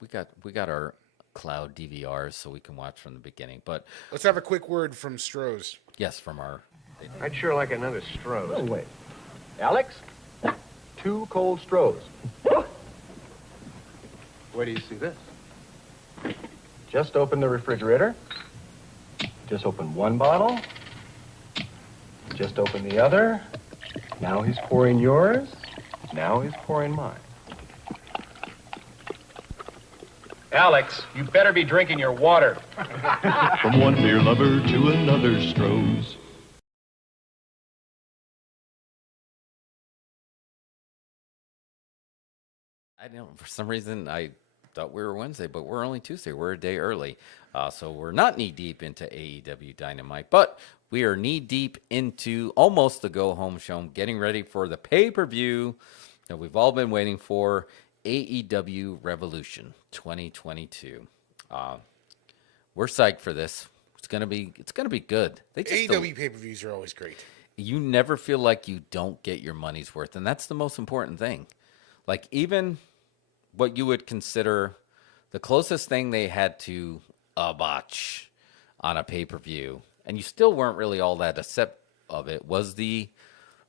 we got our cloud DVRs so we can watch from the beginning. But Let's have a quick word from Stroh's. yes, from our I'd sure like another Stroh's. Oh, wait. Alex? 2 cold Stroh's. Where do you see this? Just open the refrigerator. Just open one bottle. Just open the other. Now he's pouring yours. Now he's pouring mine. Alex, you better be drinking your water. From one beer lover to another Stroh's. I don't, for some reason, I thought we were Wednesday, but we're only Tuesday. We're a day early. So we're not knee deep into AEW Dynamite, but we are knee deep into almost the go home show, getting ready for the pay per view that we've all been waiting for, AEW Revolution 2022. We're psyched for this. It's gonna be good. They just AEW pay-per-views are always great. you never feel like you don't get your money's worth, and that's the most important thing. Like, even what you would consider the closest thing they had to a botch on a pay-per-view, and you still weren't really all that of it was the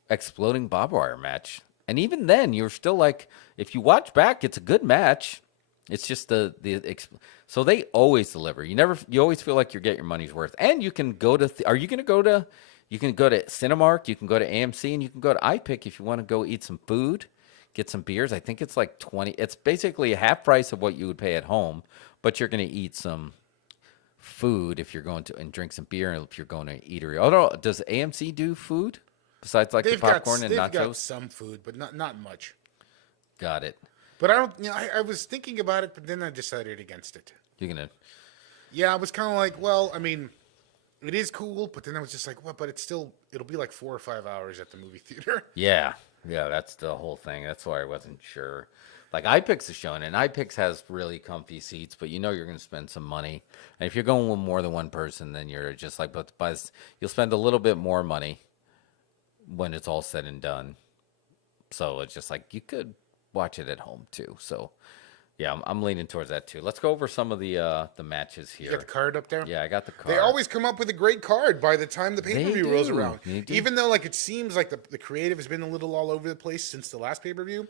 exploding barbed wire match. And even then, you're still like, if you watch back, it's a good match. It's just so they always deliver. You always feel like you're getting your money's worth. And you can go to, are you going to go to, you can go to Cinemark, you can go to AMC, and you can go to iPick if you want to go eat some food, get some beers. I think it's like 20. It's basically a half price of what you would pay at home, but you're going to eat some food if you're going to, and drink some beer if you're going to eatery. Although, does AMC do food besides like the popcorn and nachos? They've got some food, but not much. Got it. But I don't. I was thinking about it, but then I decided against it. You're gonna. Yeah, I was kind of like, well, I mean, it is cool, but then I was just like, well, but it'll be like 4 or 5 hours at the movie theater. Yeah, that's the whole thing. That's why I wasn't sure. Like iPix is showing, and iPix has really comfy seats, but you're going to spend some money. And if you're going with more than one person, then you're just like, you'll spend a little bit more money when it's all said and done. So it's just like you could watch it at home too. So yeah, I'm leaning towards that too. Let's go over some of the matches here. You got the card up there? Yeah, I got the card. They always come up with a great card by the time the pay-per-view rolls around. They do. Even though like it seems like the creative has been a little all over the place since the last pay-per-view,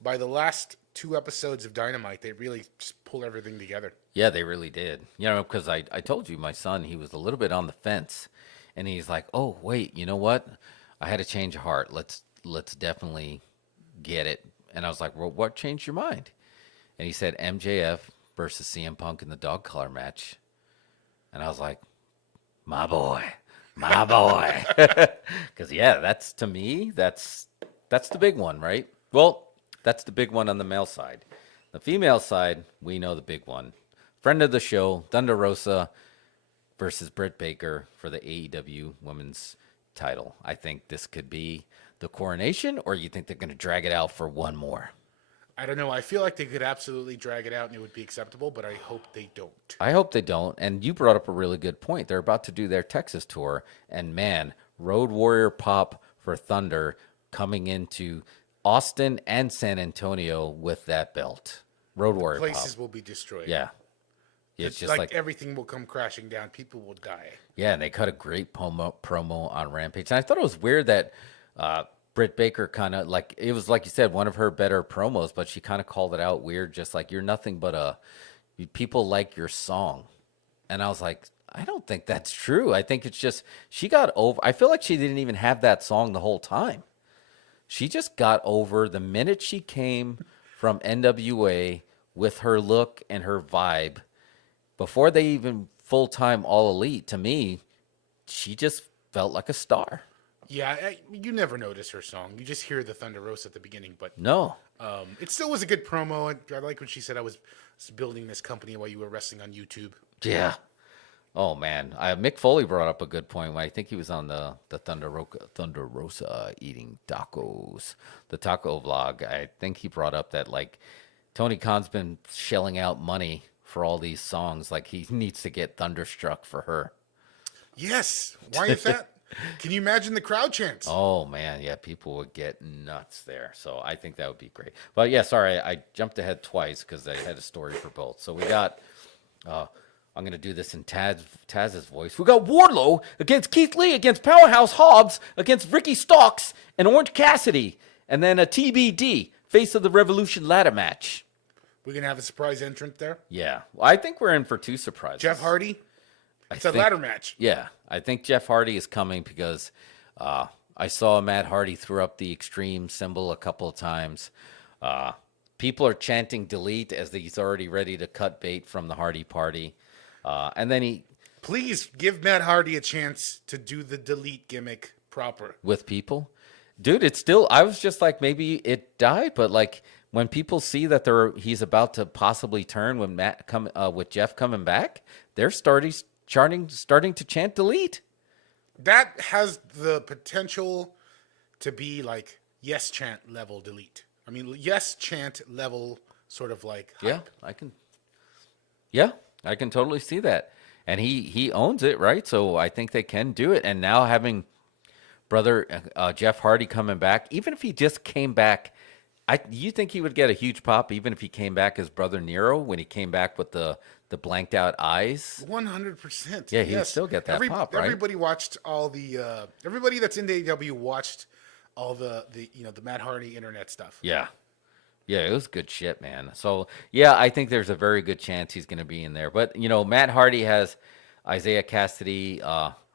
by the last 2 episodes of Dynamite, they really just pull everything together. Yeah, they really did. Because I told you my son, he was a little bit on the fence, and he's like, "Oh, wait, you know what? I had a change of heart. Let's definitely get it." And I was like, "Well, what changed your mind?" And he said MJF versus CM Punk in the dog collar match. And I was like, my boy. Because, yeah, that's, to me, that's the big one, right? Well, that's the big one on the male side. The female side, we know the big one. Friend of the show, Thunder Rosa versus Britt Baker for the AEW Women's title. I think this could be the coronation, or you think they're going to drag it out for one more? I don't know. I feel like they could absolutely drag it out and it would be acceptable, but I hope they don't. I hope they don't. And you brought up a really good point. They're about to do their Texas tour, and man, Road Warrior pop for Thunder coming into Austin and San Antonio with that belt. Road Warrior Places pop. will be destroyed. Yeah. It's just like everything will come crashing down. People will die. Yeah, and they cut a great promo on Rampage. And I thought it was weird that Britt Baker kind of, like, it was like you said, one of her better promos, but she kind of called it out weird, just like, you're nothing but people like your song. And I was like, I don't think that's true. I think it's just, she got over, I feel like she didn't even have that song the whole time. She just got over the minute she came from NWA with her look and her vibe. Before they even full-time All Elite, to me, she just felt like a star. Yeah, you never notice her song. You just hear the Thunder Rosa at the beginning, but No. It still was a good promo. I like when she said I was building this company while you were wrestling on YouTube. Yeah. Oh, man. Mick Foley brought up a good point when I think he was on the Thunder Rosa eating tacos, the taco vlog. I think he brought up that, like, Tony Khan's been shelling out money for all these songs. Like, he needs to get Thunderstruck for her. Yes. Why is that? Can you imagine the crowd chants? Oh, man. Yeah, people would get nuts there. So I think that would be great. But, yeah, sorry. I jumped ahead twice because I had a story for both. So we got, I'm going to do this in Taz's voice. We got Wardlow against Keith Lee, against Powerhouse Hobbs, against Ricky Starks and Orange Cassidy. And then a TBD, Face of the Revolution ladder match. We're going to have a surprise entrant there. Yeah. Well, I think we're in for 2 surprises. Jeff Hardy. It's a ladder match. Yeah, I think Jeff Hardy is coming because I saw Matt Hardy throw up the extreme symbol a couple of times. People are chanting delete as he's already ready to cut bait from the Hardy Party. And then Please give Matt Hardy a chance to do the delete gimmick proper. With people? Dude, it's still, I was just like, maybe it died, but like when people see that he's about to possibly turn when with Jeff coming back, they're starting to chant delete. That has the potential to be like yes chant level delete. I mean, yes chant level sort of like hype. Yeah, I can totally see that. And he owns it, right? So I think they can do it. And now having brother Jeff Hardy coming back, even if he just came back, you think he would get a huge pop even if he came back as Brother Nero when he came back with the the blanked out eyes. 100%. Yeah, he would still get that pop, right? Everybody watched all the everybody that's into AEW watched all the the Matt Hardy internet stuff. Yeah. Yeah, it was good shit, man. So, yeah, I think there's a very good chance he's going to be in there. But, Matt Hardy has Isaiah Cassidy,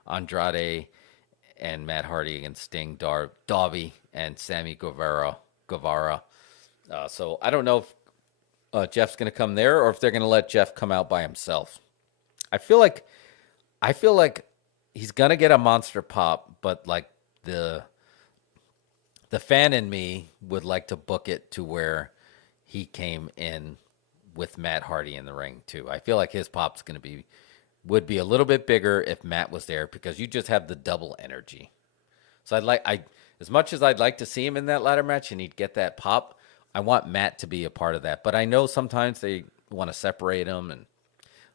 Andrade, and Matt Hardy against Sting, Darby, and Sammy Guevara. So, I don't know if Jeff's going to come there or if they're going to let Jeff come out by himself. I feel like he's going to get a monster pop, but, like, the fan in me would like to book it to where he came in with Matt Hardy in the ring too. I feel like his pop's would be a little bit bigger if Matt was there because you just have the double energy. So as much as I'd like to see him in that ladder match and he'd get that pop, I want Matt to be a part of that. But I know sometimes they want to separate them and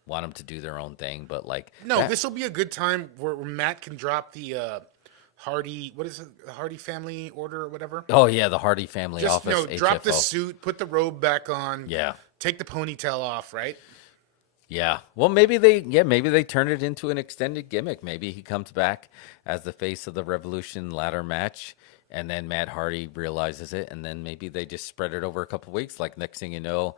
want them to do their own thing. But this will be a good time where Matt can drop the Hardy, what is it? The Hardy family order or whatever. Oh yeah, the Hardy family Just, office. drop the HFO. suit, put the robe back on. Yeah. Take the ponytail off, right? Yeah. Well, maybe they turn it into an extended gimmick. Maybe he comes back as the face of the Revolution ladder match, and then Matt Hardy realizes it, and then maybe they just spread it over a couple of weeks. Like next thing you know,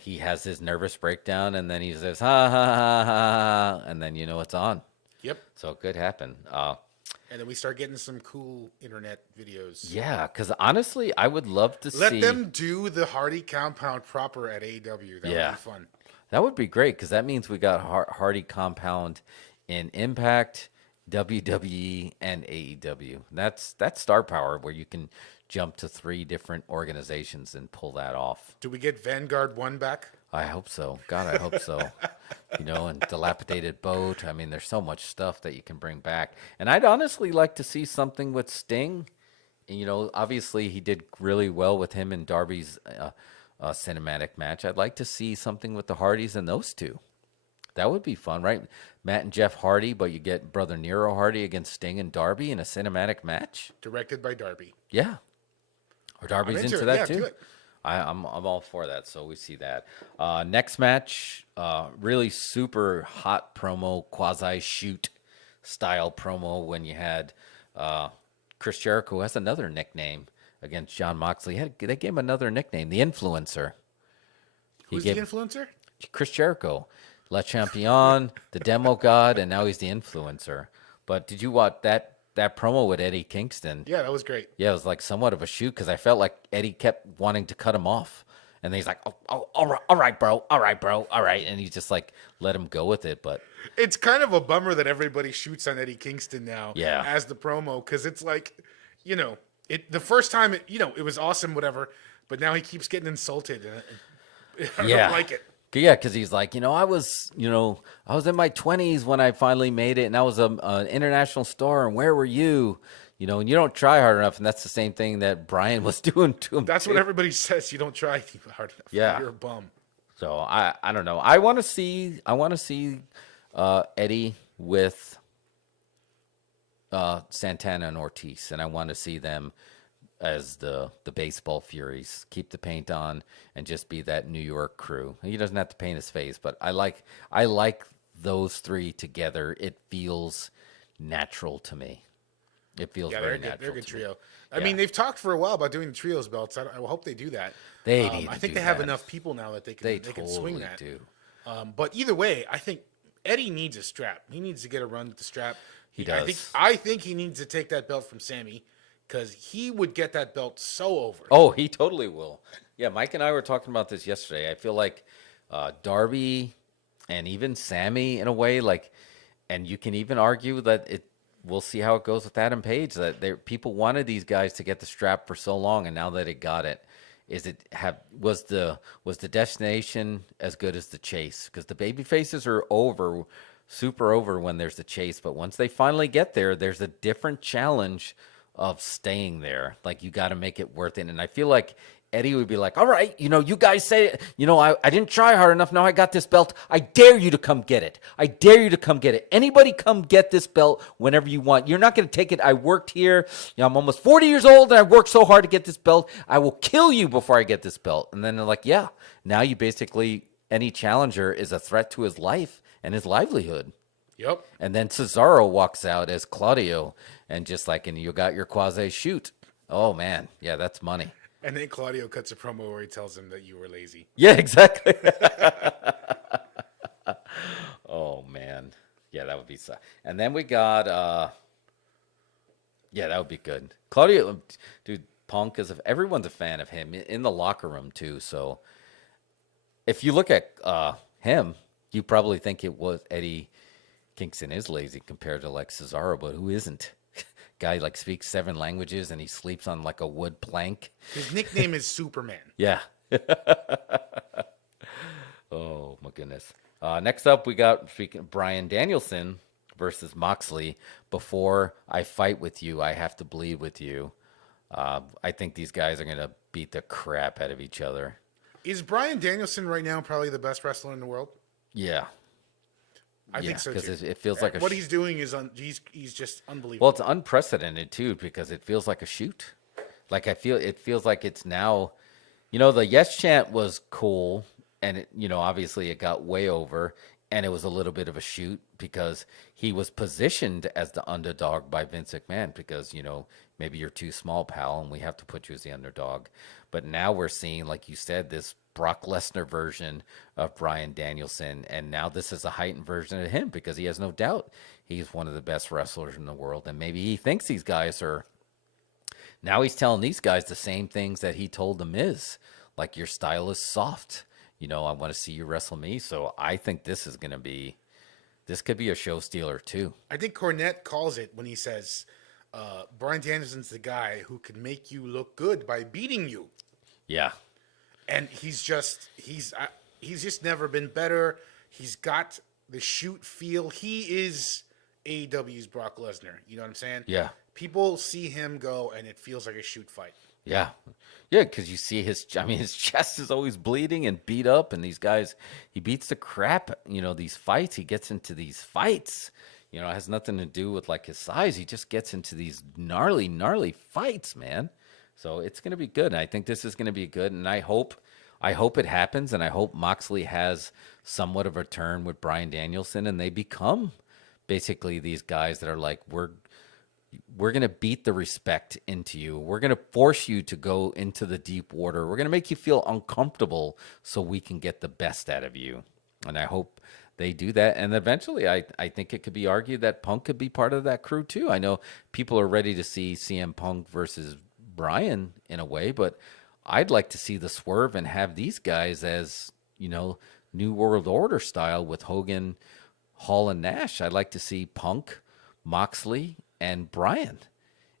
he has his nervous breakdown, and then he says ha ha ha ha, and then it's on. Yep. So it could happen. And then we start getting some cool internet videos. Yeah, because honestly, I would love to see. Let them do the Hardy compound proper at AEW. That would be fun. That would be great because that means we got Hardy compound in Impact, WWE, and AEW. That's star power where you can jump to 3 different organizations and pull that off. Do we get Vanguard 1 back? I hope so. God, I hope so. And Dilapidated Boat. I mean, there's so much stuff that you can bring back. And I'd honestly like to see something with Sting. And, obviously he did really well with him and Darby's cinematic match. I'd like to see something with the Hardys and those two. That would be fun, right? Matt and Jeff Hardy, but you get Brother Nero Hardy against Sting and Darby in a cinematic match. Directed by Darby. Yeah. Or Darby's into it. that Yeah, too. do it. I'm all for that, so we see that. Next match, really super hot promo, quasi-shoot style promo when you had Chris Jericho has another nickname against John Moxley. They gave him another nickname, the Influencer. Who's the influencer? Chris Jericho, Le Champion, the Demo God, and now he's the Influencer. But did you watch that promo with Eddie Kingston? Yeah, that was great. Yeah, it was like somewhat of a shoot because I felt like Eddie kept wanting to cut him off. And he's like, oh, all right, bro. All right. And he just like let him go with it. But it's kind of a bummer that everybody shoots on Eddie Kingston now as the promo because it's like, the first time, it was awesome, whatever. But now he keeps getting insulted. And I don't like it. Yeah, because he's like, I was in my 20s when I finally made it, and I was an international star, and where were you? And you don't try hard enough, and that's the same thing that Brian was doing to him. That's what everybody says. You don't try hard enough. Yeah, you're a bum. So I don't know. I want to see Eddie with Santana and Ortiz, and I want to see them as the baseball Furies, keep the paint on and just be that New York crew. He doesn't have to paint his face, but I like those 3 together. It feels natural to me. It feels very natural. They're a good trio. I mean, they've talked for a while about doing the trios belts. I hope they do that. They need. I think they have enough people now that they can swing that. Do. But either way, I think Eddie needs a strap. He needs to get a run with the strap. He does. I think he needs to take that belt from Sammy. Because he would get that belt so over. Oh, he totally will. Yeah, Mike and I were talking about this yesterday. I feel like Darby and even Sammy, in a way, and you can even argue that we'll see how it goes with Adam Page. That people wanted these guys to get the strap for so long, and now that it got it, was the destination as good as the chase? Because the baby faces are super over when there's the chase, but once they finally get there, there's a different challenge of staying there. Like, you got to make it worth it. And I feel like Eddie would be like, all right, you guys say, I didn't try hard enough. Now I got this belt. I dare you to come get it. I dare you to come get it. Anybody come get this belt whenever you want. You're not going to take it. I worked here. I'm almost 40 years old and I worked so hard to get this belt. I will kill you before I get this belt. And then they're like, yeah, now you basically any challenger is a threat to his life and his livelihood. Yep. And then Cesaro walks out as Claudio, and you got your quasi shoot. Oh man, yeah, that's money. And then Claudio cuts a promo where he tells him that you were lazy. Yeah, exactly. Oh man, yeah, that would be. And then we got, yeah, that would be good. Claudio, dude, Punk everyone's a fan of him in the locker room too. So if you look at him, you probably think it was Eddie Kingston is lazy compared to like Cesaro, but who isn't? Guy like speaks 7 languages and he sleeps on like a wood plank. His nickname is Superman. Yeah. Oh my goodness. Next up, we got Bryan Danielson versus Moxley. Before I fight with you, I have to bleed with you. I think these guys are gonna beat the crap out of each other. Is Bryan Danielson right now probably the best wrestler in the world? Yeah. I think so too. Because it feels like what he's doing is he's just unbelievable. Well, it's unprecedented too because it feels like a shoot. Like it feels like it's now. The Yes chant was cool, and obviously it got way over, and it was a little bit of a shoot because he was positioned as the underdog by Vince McMahon because maybe you're too small, pal, and we have to put you as the underdog. But now we're seeing, like you said, this Brock Lesnar version of Bryan Danielson, and now this is a heightened version of him because he has no doubt he's one of the best wrestlers in the world, and maybe he thinks these guys are. Now he's telling these guys the same things that he told The Miz, like your style is soft. I want to see you wrestle me. So I think this could be a show stealer too. I think Cornette calls it when he says, Bryan Danielson's the guy who can make you look good by beating you. Yeah. And he's just never been better. He's got the shoot feel. He is AEW's Brock Lesnar. You know what I'm saying? Yeah. People see him go, and it feels like a shoot fight. Yeah. Yeah, because you see his chest is always bleeding and beat up, and these guys, he beats the crap, these fights. He gets into these fights. It has nothing to do with like his size. He just gets into these gnarly, gnarly fights, man. So it's going to be good. And I think this is going to be good. And I hope it happens. And I hope Moxley has somewhat of a turn with Bryan Danielson, and they become basically these guys that are like, we're going to beat the respect into you. We're going to force you to go into the deep water. We're going to make you feel uncomfortable so we can get the best out of you. And I hope they do that. And eventually, I think it could be argued that Punk could be part of that crew too. I know people are ready to see CM Punk versus Bryan in a way, but I'd like to see the swerve and have these guys as, New World Order style with Hogan, Hall, and Nash. I'd like to see Punk, Moxley, and Bryan,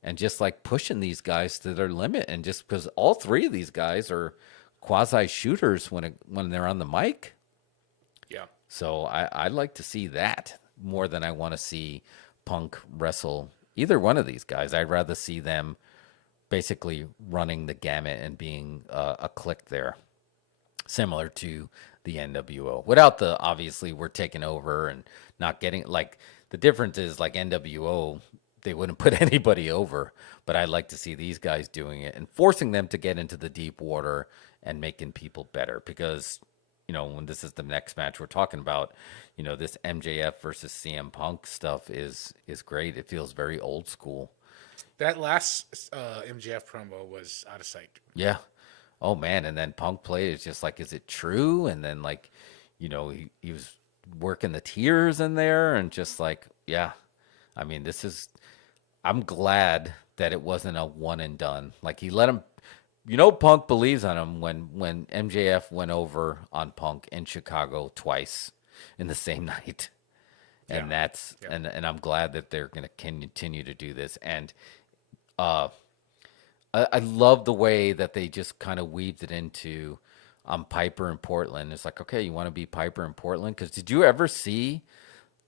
and just like pushing these guys to their limit. And just because all 3 of these guys are quasi shooters when they're on the mic. Yeah. So I'd like to see that more than I want to see Punk wrestle either one of these guys. I'd rather see them basically running the gamut and being a clique there, similar to the NWO. Without the, obviously, we're taking over and not getting, like, the difference is, like, NWO, they wouldn't put anybody over, but I'd like to see these guys doing it and forcing them to get into the deep water and making people better because, when this is the next match we're talking about, this MJF versus CM Punk stuff is great. It feels very old school. That last MJF promo was out of sight. Yeah. Oh, man. And then Punk played. It's just like, is it true? And then, like, he was working the tears in there and just like, yeah. I mean, I'm glad that it wasn't a one and done. Like, he let him, Punk believes on him when MJF went over on Punk in Chicago twice in the same night. And and I'm glad that they're going to continue to do this. And I love the way that they just kind of weaved it into Piper in Portland. It's like, okay, you want to be Piper in Portland? Because did you ever see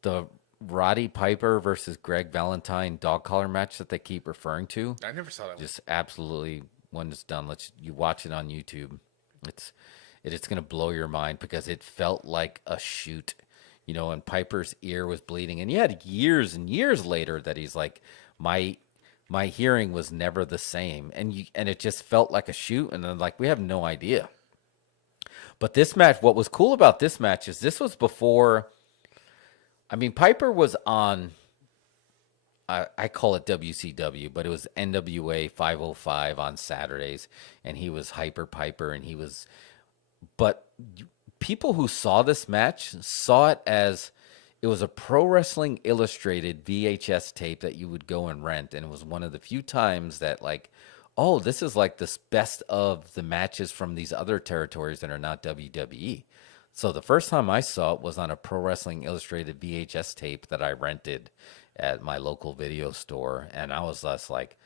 the Roddy Piper versus Greg Valentine dog collar match that they keep referring to? I never saw that. Just absolutely, when it's done, you watch it on YouTube. It's going to blow your mind because it felt like a shoot. And Piper's ear was bleeding. And you had years and years later that he's like, my hearing was never the same. And it just felt like a shoot. And then, like, we have no idea. But this match, what was cool about this match is this was before. I mean, Piper was on. I call it WCW, but it was NWA 505 on Saturdays, and he was Hyper Piper, and he was. But people who saw this match saw it as it was a Pro Wrestling Illustrated VHS tape that you would go and rent, and it was one of the few times that like, oh, this is like the best of the matches from these other territories that are not WWE. So the first time I saw it was on a Pro Wrestling Illustrated VHS tape that I rented at my local video store, and I was just like,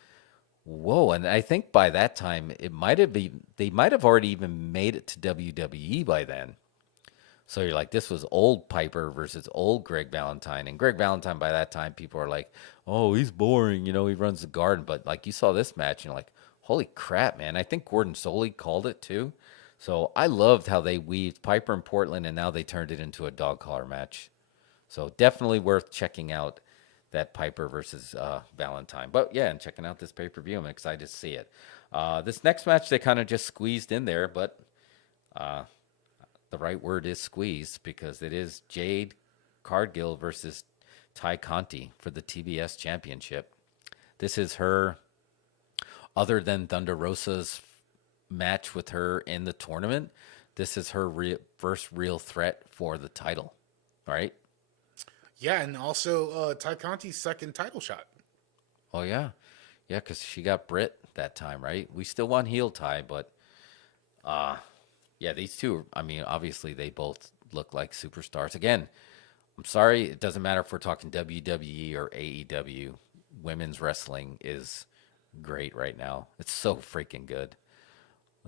whoa. And I think by that time it might have been they might have already even made it to WWE by then. So you're like, this was old Piper versus old Greg Valentine. And Greg Valentine, by that time, people are like, oh, he's boring. You know, he runs the garden. But like you saw this match, and you're like, holy crap, man. I think Gordon Soley called it too. So I loved how they weaved Piper in Portland, and now they turned it into a dog collar match. So definitely worth checking out that Piper versus Valentine. But yeah, and checking out this pay-per-view. I'm excited to see it. This next match, they kind of just squeezed in there, but the right word is squeezed because it is Jade Cargill versus Ty Conti for the TBS Championship. This is her, other than Thunder Rosa's match with her in the tournament, this is her first real threat for the title, right? Yeah, and also Ty Conti's second title shot. Oh, yeah. Yeah, because she got Britt that time, right? We still want heel Ty, but yeah, these two, I mean, obviously they both look like superstars. Again, I'm sorry, it doesn't matter if we're talking WWE or AEW. Women's wrestling is great right now. It's so freaking good.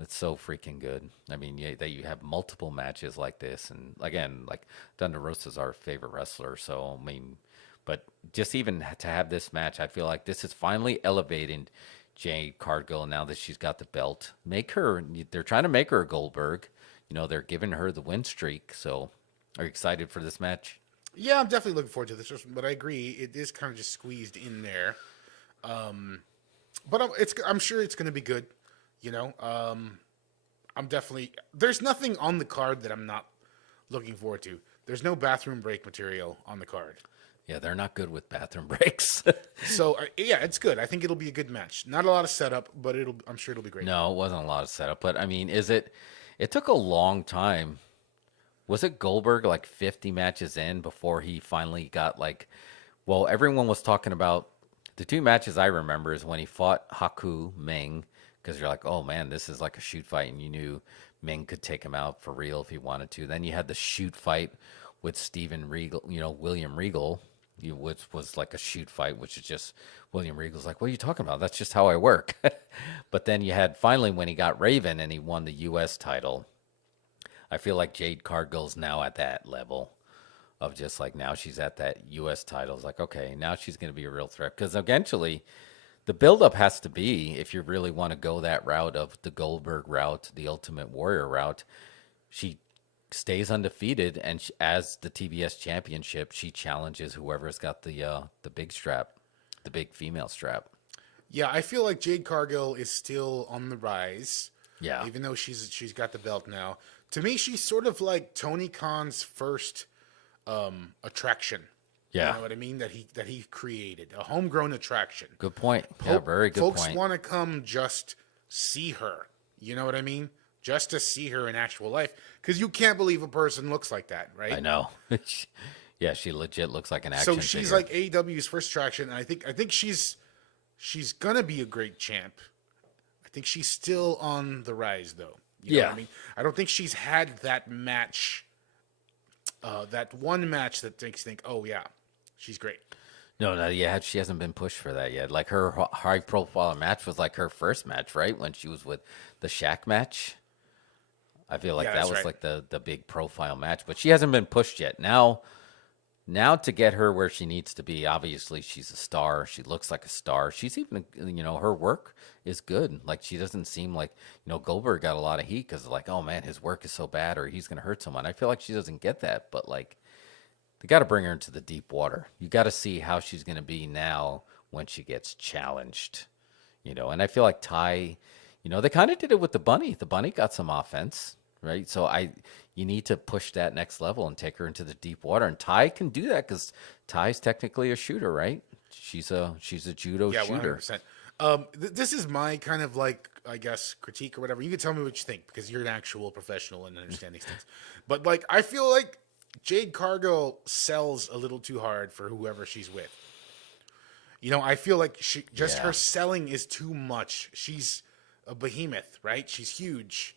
It's so freaking good. I mean, that you have multiple matches like this. And again, like Thunder Rosa's our favorite wrestler. So, I mean, but just even to have this match, I feel like this is finally elevating Jade Cargill now that she's got the belt. They're trying to make her a Goldberg. You know, they're giving her the win streak. So, are you excited for this match? Yeah, I'm definitely looking forward to this, but I agree it is kind of just squeezed in there. But I'm sure it's going to be good. You know, I'm definitely. There's nothing on the card that I'm not looking forward to. There's no bathroom break material on the card. Yeah, they're not good with bathroom breaks. So yeah, it's good. I think it'll be a good match. Not a lot of setup, but I'm sure it'll be great. No, it wasn't a lot of setup, but I mean, it took a long time. Was it Goldberg like 50 matches in before he finally got like, well, everyone was talking about the two matches I remember is when he fought Haku Meng, because you're like, oh man, this is like a shoot fight, and you knew Meng could take him out for real if he wanted to. Then you had the shoot fight with Steven Regal, William Regal, which was like a shoot fight, which is just William Regal's like, what are you talking about? That's just how I work. But then you had finally when he got Raven and he won the U.S. title. I feel like Jade Cargill's now at that level of just like now she's at that U.S. title. It's like, okay, now she's going to be a real threat. Because eventually the buildup has to be, if you really want to go that route of the Goldberg route, the Ultimate Warrior route, she stays undefeated, and as the TBS championship, she challenges whoever's got the big strap, the big female strap. Yeah, I feel like Jade Cargill is still on the rise. Yeah, even though she's got the belt now. To me, she's sort of like Tony Khan's first attraction. Yeah, you know what I mean? That he created a homegrown attraction. Good point. Yeah, very good point. Folks want to come just see her. You know what I mean? Just to see her in actual life, because you can't believe a person looks like that, right? I know. Yeah, she legit looks like an action. So she's figure. like AEW's first attraction, and I think she's gonna be a great champ. I think she's still on the rise, though. You know what I mean? I don't think she's had that match, that one match that makes you think, oh yeah, she's great. No, yeah, she hasn't been pushed for that yet. Like her high-profile match was like her first match, right? When she was with the Shaq match. I feel like that was right. Like the big profile match, but she hasn't been pushed yet. Now to get her where she needs to be, obviously she's a star. She looks like a star. She's even, her work is good. Like she doesn't seem like, Goldberg got a lot of heat because like, oh man, his work is so bad or he's going to hurt someone. I feel like she doesn't get that, but like they got to bring her into the deep water. You got to see how she's going to be now when she gets challenged, and I feel like Ty, they kind of did it with the Bunny. The Bunny got some offense, right? So you need to push that next level and take her into the deep water. And Ty can do that because Ty's technically a shooter, right? She's a judo Yeah, shooter. 100%. This is my kind of like, I guess, critique or whatever. You can tell me what you think because you're an actual professional and understand these things. But like, I feel like Jade Cargill sells a little too hard for whoever she's with. You know, I feel like her selling is too much. She's a behemoth, right? She's huge.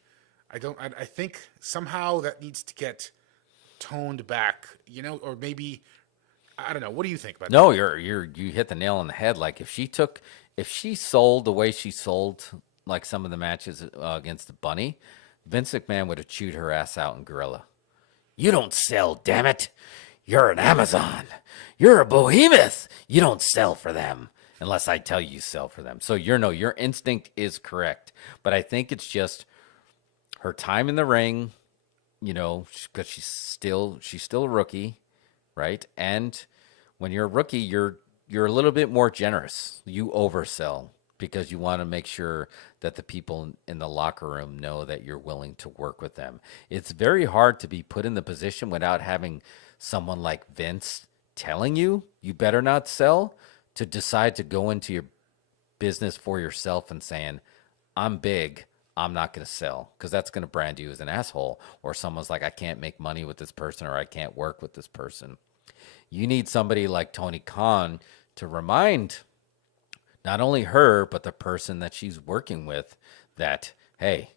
I think somehow that needs to get toned back, you know, or maybe, I don't know. What do you think about that? No, you hit the nail on the head. Like if she sold the way she sold, like some of the matches against the Bunny, Vince McMahon would have chewed her ass out in Gorilla. You don't sell, damn it. You're an Amazon. You're a behemoth. You don't sell for them unless I tell you sell for them. So your instinct is correct. But I think it's just her time in the ring, you know, because she's still a rookie, right? And when you're a rookie, you're a little bit more generous. You oversell because you want to make sure that the people in the locker room know that you're willing to work with them. It's very hard to be put in the position without having someone like Vince telling you better not sell, to decide to go into your business for yourself and saying, I'm big, I'm not going to sell, because that's going to brand you as an asshole. Or someone's like, I can't make money with this person, or I can't work with this person. You need somebody like Tony Khan to remind not only her, but the person that she's working with that, hey,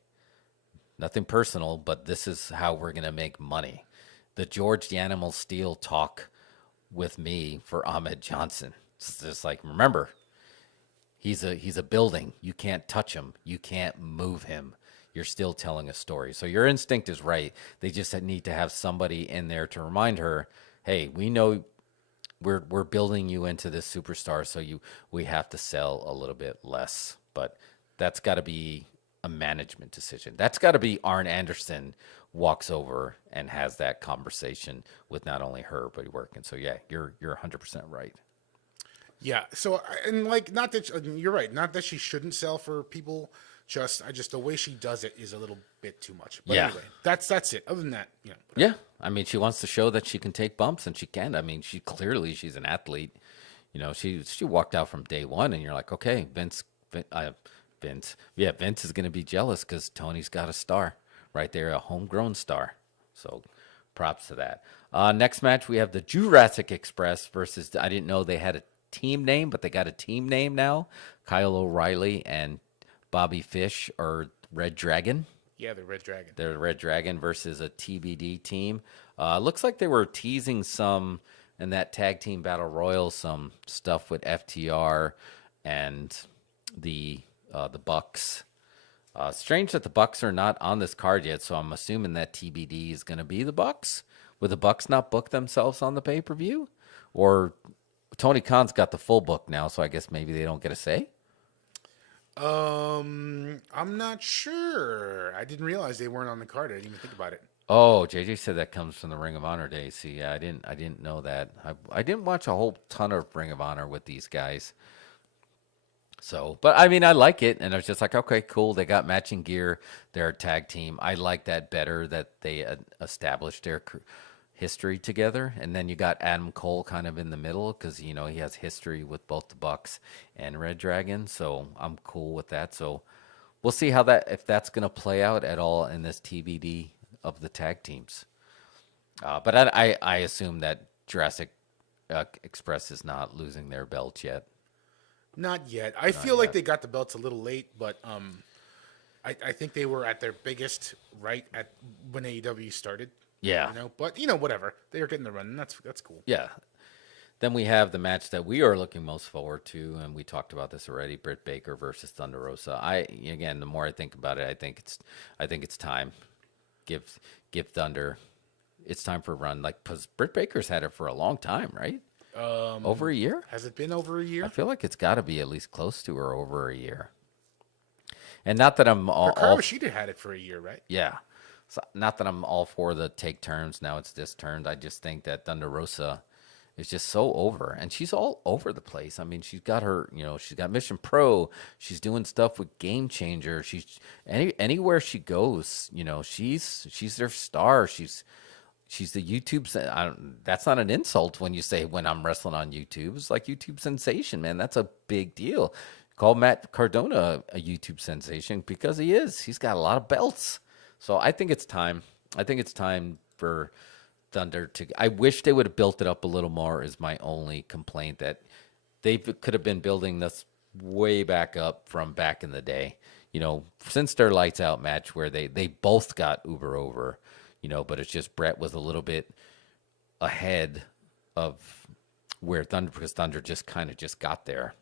nothing personal, but this is how we're going to make money. The George the Animal Steel talk with me for Ahmed Johnson. It's just like, remember, he's a building. You can't touch him. You can't move him. You're still telling a story. So your instinct is right. They just need to have somebody in there to remind her, hey, we know we're building you into this superstar, so we have to sell a little bit less. But that's got to be a management decision. That's got to be Arn Anderson walks over and has that conversation with not only her but working. So yeah, you're 100% right. Yeah. So, and like, not that you're right. Not that she shouldn't sell for people. Just the way she does it is a little bit too much. But anyway, that's it. Other than that, you know. Yeah, I mean, she wants to show that she can take bumps, and she can. I mean, she's an athlete. You know, she walked out from day one, and you're like, okay, Vince is going to be jealous because Tony's got a star right there, a homegrown star. So, props to that. Next match, we have the Jurassic Express versus, I didn't know they had a team name, but they got a team name now. Kyle O'Reilly and Bobby Fish, or Red Dragon. Yeah, the Red Dragon. They're Red Dragon versus a TBD team. Looks like they were teasing some in that tag team battle royal, some stuff with FTR and the Bucks. Strange that the Bucks are not on this card yet, so I'm assuming that TBD is going to be the Bucks. Would the Bucks not book themselves on the pay-per-view? Or Tony Khan's got the full book now, so I guess maybe they don't get a say? I'm not sure. I didn't realize they weren't on the card. I didn't even think about it. Oh, JJ said that comes from the Ring of Honor days. See, yeah, I didn't know that. I didn't watch a whole ton of Ring of Honor with these guys. So, but I mean, I like it, and I was just like, okay, cool. They got matching gear. They're a tag team. I like that better, that they established their history together. And then you got Adam Cole kind of in the middle because, you know, he has history with both the Bucks and Red Dragon. So I'm cool with that. So we'll see if that's going to play out at all in this TBD of the tag teams. But I assume that Jurassic Express is not losing their belts yet. Not yet. I feel like they got the belts a little late, but I think they were at their biggest right at when AEW started. Yeah. You know, but you know, whatever. They are getting the run, and that's cool. Yeah. Then we have the match that we are looking most forward to, and we talked about this already: Britt Baker versus Thunder Rosa. Again, the more I think about it, I think it's time. Give Thunder. It's time for a run. Like, because Britt Baker's had it for a long time, right? Over a year? Has it been over a year? I feel like it's got to be at least close to or over a year. And not that I'm all. Hikaru had it for a year, right? Yeah. So not that I'm all for the take turns. Now it's this turn. I just think that Thunder Rosa is just so over, and she's all over the place. I mean, she's got her, she's got Mission Pro. She's doing stuff with Game Changer. Anywhere she goes, she's their star. She's the YouTube. That's not an insult when you say when I'm wrestling on YouTube. It's like YouTube sensation, man. That's a big deal. Call Matt Cardona a YouTube sensation because he is. He's got a lot of belts. So I think it's time. I think it's time for Thunder to. I wish they would have built it up a little more. Is my only complaint, that they could have been building this way back up from back in the day. Since their lights out match where they both got uber over. But it's just Brett was a little bit ahead of where Thunder, because Thunder just kind of just got there.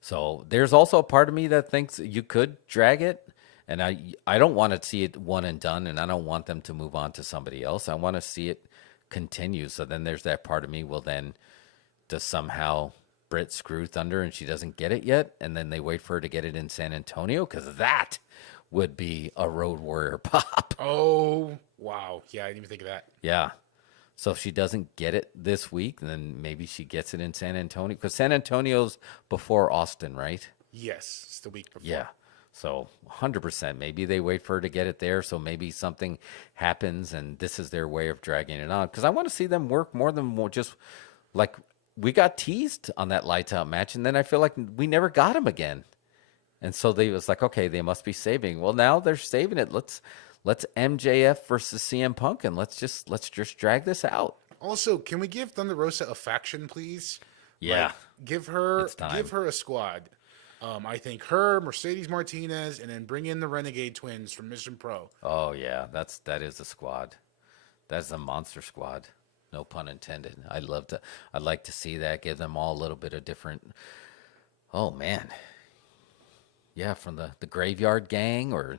So there's also a part of me that thinks you could drag it, and I don't want to see it one and done, and I don't want them to move on to somebody else. I want to see it continue. So then there's that part of me, well then, does somehow Britt screw Thunder and she doesn't get it yet, and then they wait for her to get it in San Antonio? Because that would be a Road Warrior pop. Oh, wow. Yeah, I didn't even think of that. Yeah. So if she doesn't get it this week, then maybe she gets it in San Antonio. Because San Antonio's before Austin, right? Yes, it's the week before. Yeah. So 100%. Maybe they wait for her to get it there. So maybe something happens and this is their way of dragging it on. Because I want to see them work more than just like we got teased on that lights out match. And then I feel like we never got him again. And so they was like, okay, they must be saving. Well, now they're saving it. Let's MJF versus CM Punk, and let's just drag this out. Also, can we give Thunder Rosa a faction, please? Yeah, give her a squad. I think her, Mercedes Martinez, and then bring in the Renegade Twins from Mission Pro. Oh yeah, that is a squad. That's a monster squad. No pun intended. I'd like to see that. Give them all a little bit of different. Oh man. Yeah, from the Graveyard Gang or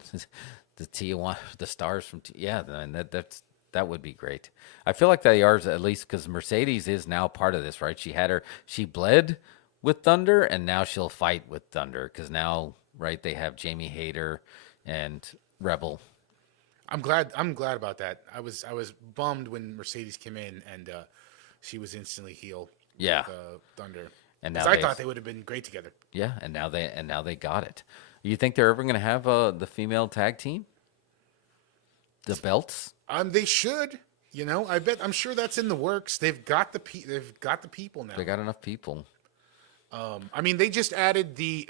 the Tijuana, the Stars from that would be great. I feel like they are, at least because Mercedes is now part of this, right? She bled with Thunder, and now she'll fight with Thunder because now, right? They have Jamie Hayter and Rebel. I'm glad about that. I was bummed when Mercedes came in and she was instantly heel. Yeah, with, Thunder. And now I thought they would have been great together. Yeah, and now they got it. You think they're ever going to have the female tag team? The belts? They should. I'm sure that's in the works. They've got the people now. They got enough people. They just added the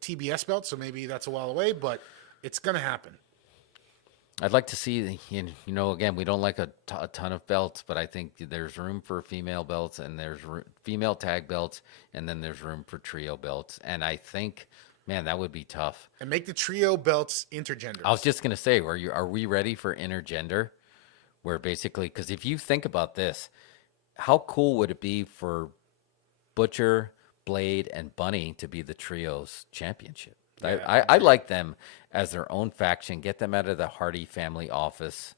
TBS belt, so maybe that's a while away, but it's going to happen. I'd like to see, again, we don't like a ton of belts, but I think there's room for female belts, and there's female tag belts, and then there's room for trio belts. And I think, man, that would be tough. And make the trio belts intergender. I was just going to say, are we ready for intergender? Where basically, because if you think about this, how cool would it be for Butcher, Blade, and Bunny to be the trios championship? Yeah, I like them as their own faction. Get them out of the Hardy family office.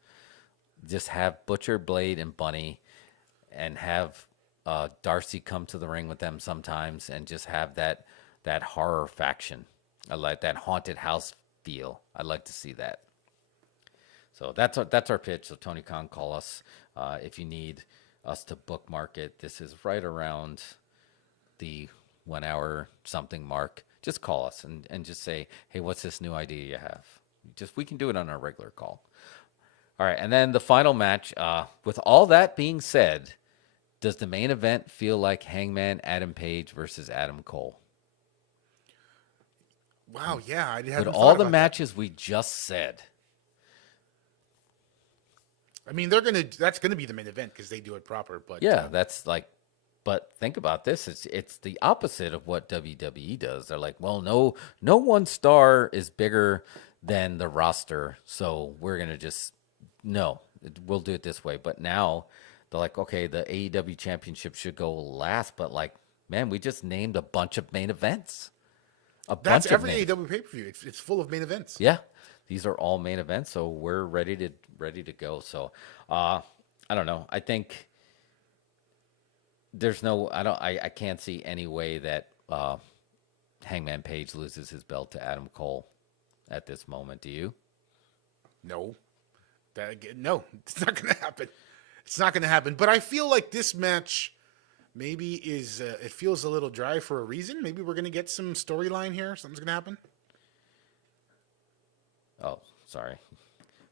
Just have Butcher, Blade, and Bunny, and have Darcy come to the ring with them sometimes, and just have that horror faction. I like that haunted house feel. I'd like to see that. So that's our pitch. So Tony Khan, call us if you need us to bookmark it. This is right around the 1 hour something mark. Just call us and just say, hey, what's this new idea you have? We can do it on our regular call. All right, and then the final match. With all that being said, does the main event feel like Hangman Adam Page versus Adam Cole? Wow, yeah, I haven't With thought all the about matches we just said. That's gonna be the main event because they do it proper. But yeah, that's like. But think about this. It's the opposite of what WWE does. They're like, well, no one star is bigger than the roster, so we're going to we'll do it this way. But now they're like, okay, the AEW championship should go last, but like, man, we just named a bunch of main events. That's every AEW pay-per-view. It's full of main events. Yeah, these are all main events, so we're ready to go. So I don't know. I think I can't see any way that Hangman Page loses his belt to Adam Cole at this moment. Do you? No, it's not going to happen. It's not going to happen. But I feel like this match maybe is it feels a little dry for a reason. Maybe we're going to get some storyline here. Something's going to happen. Oh, sorry.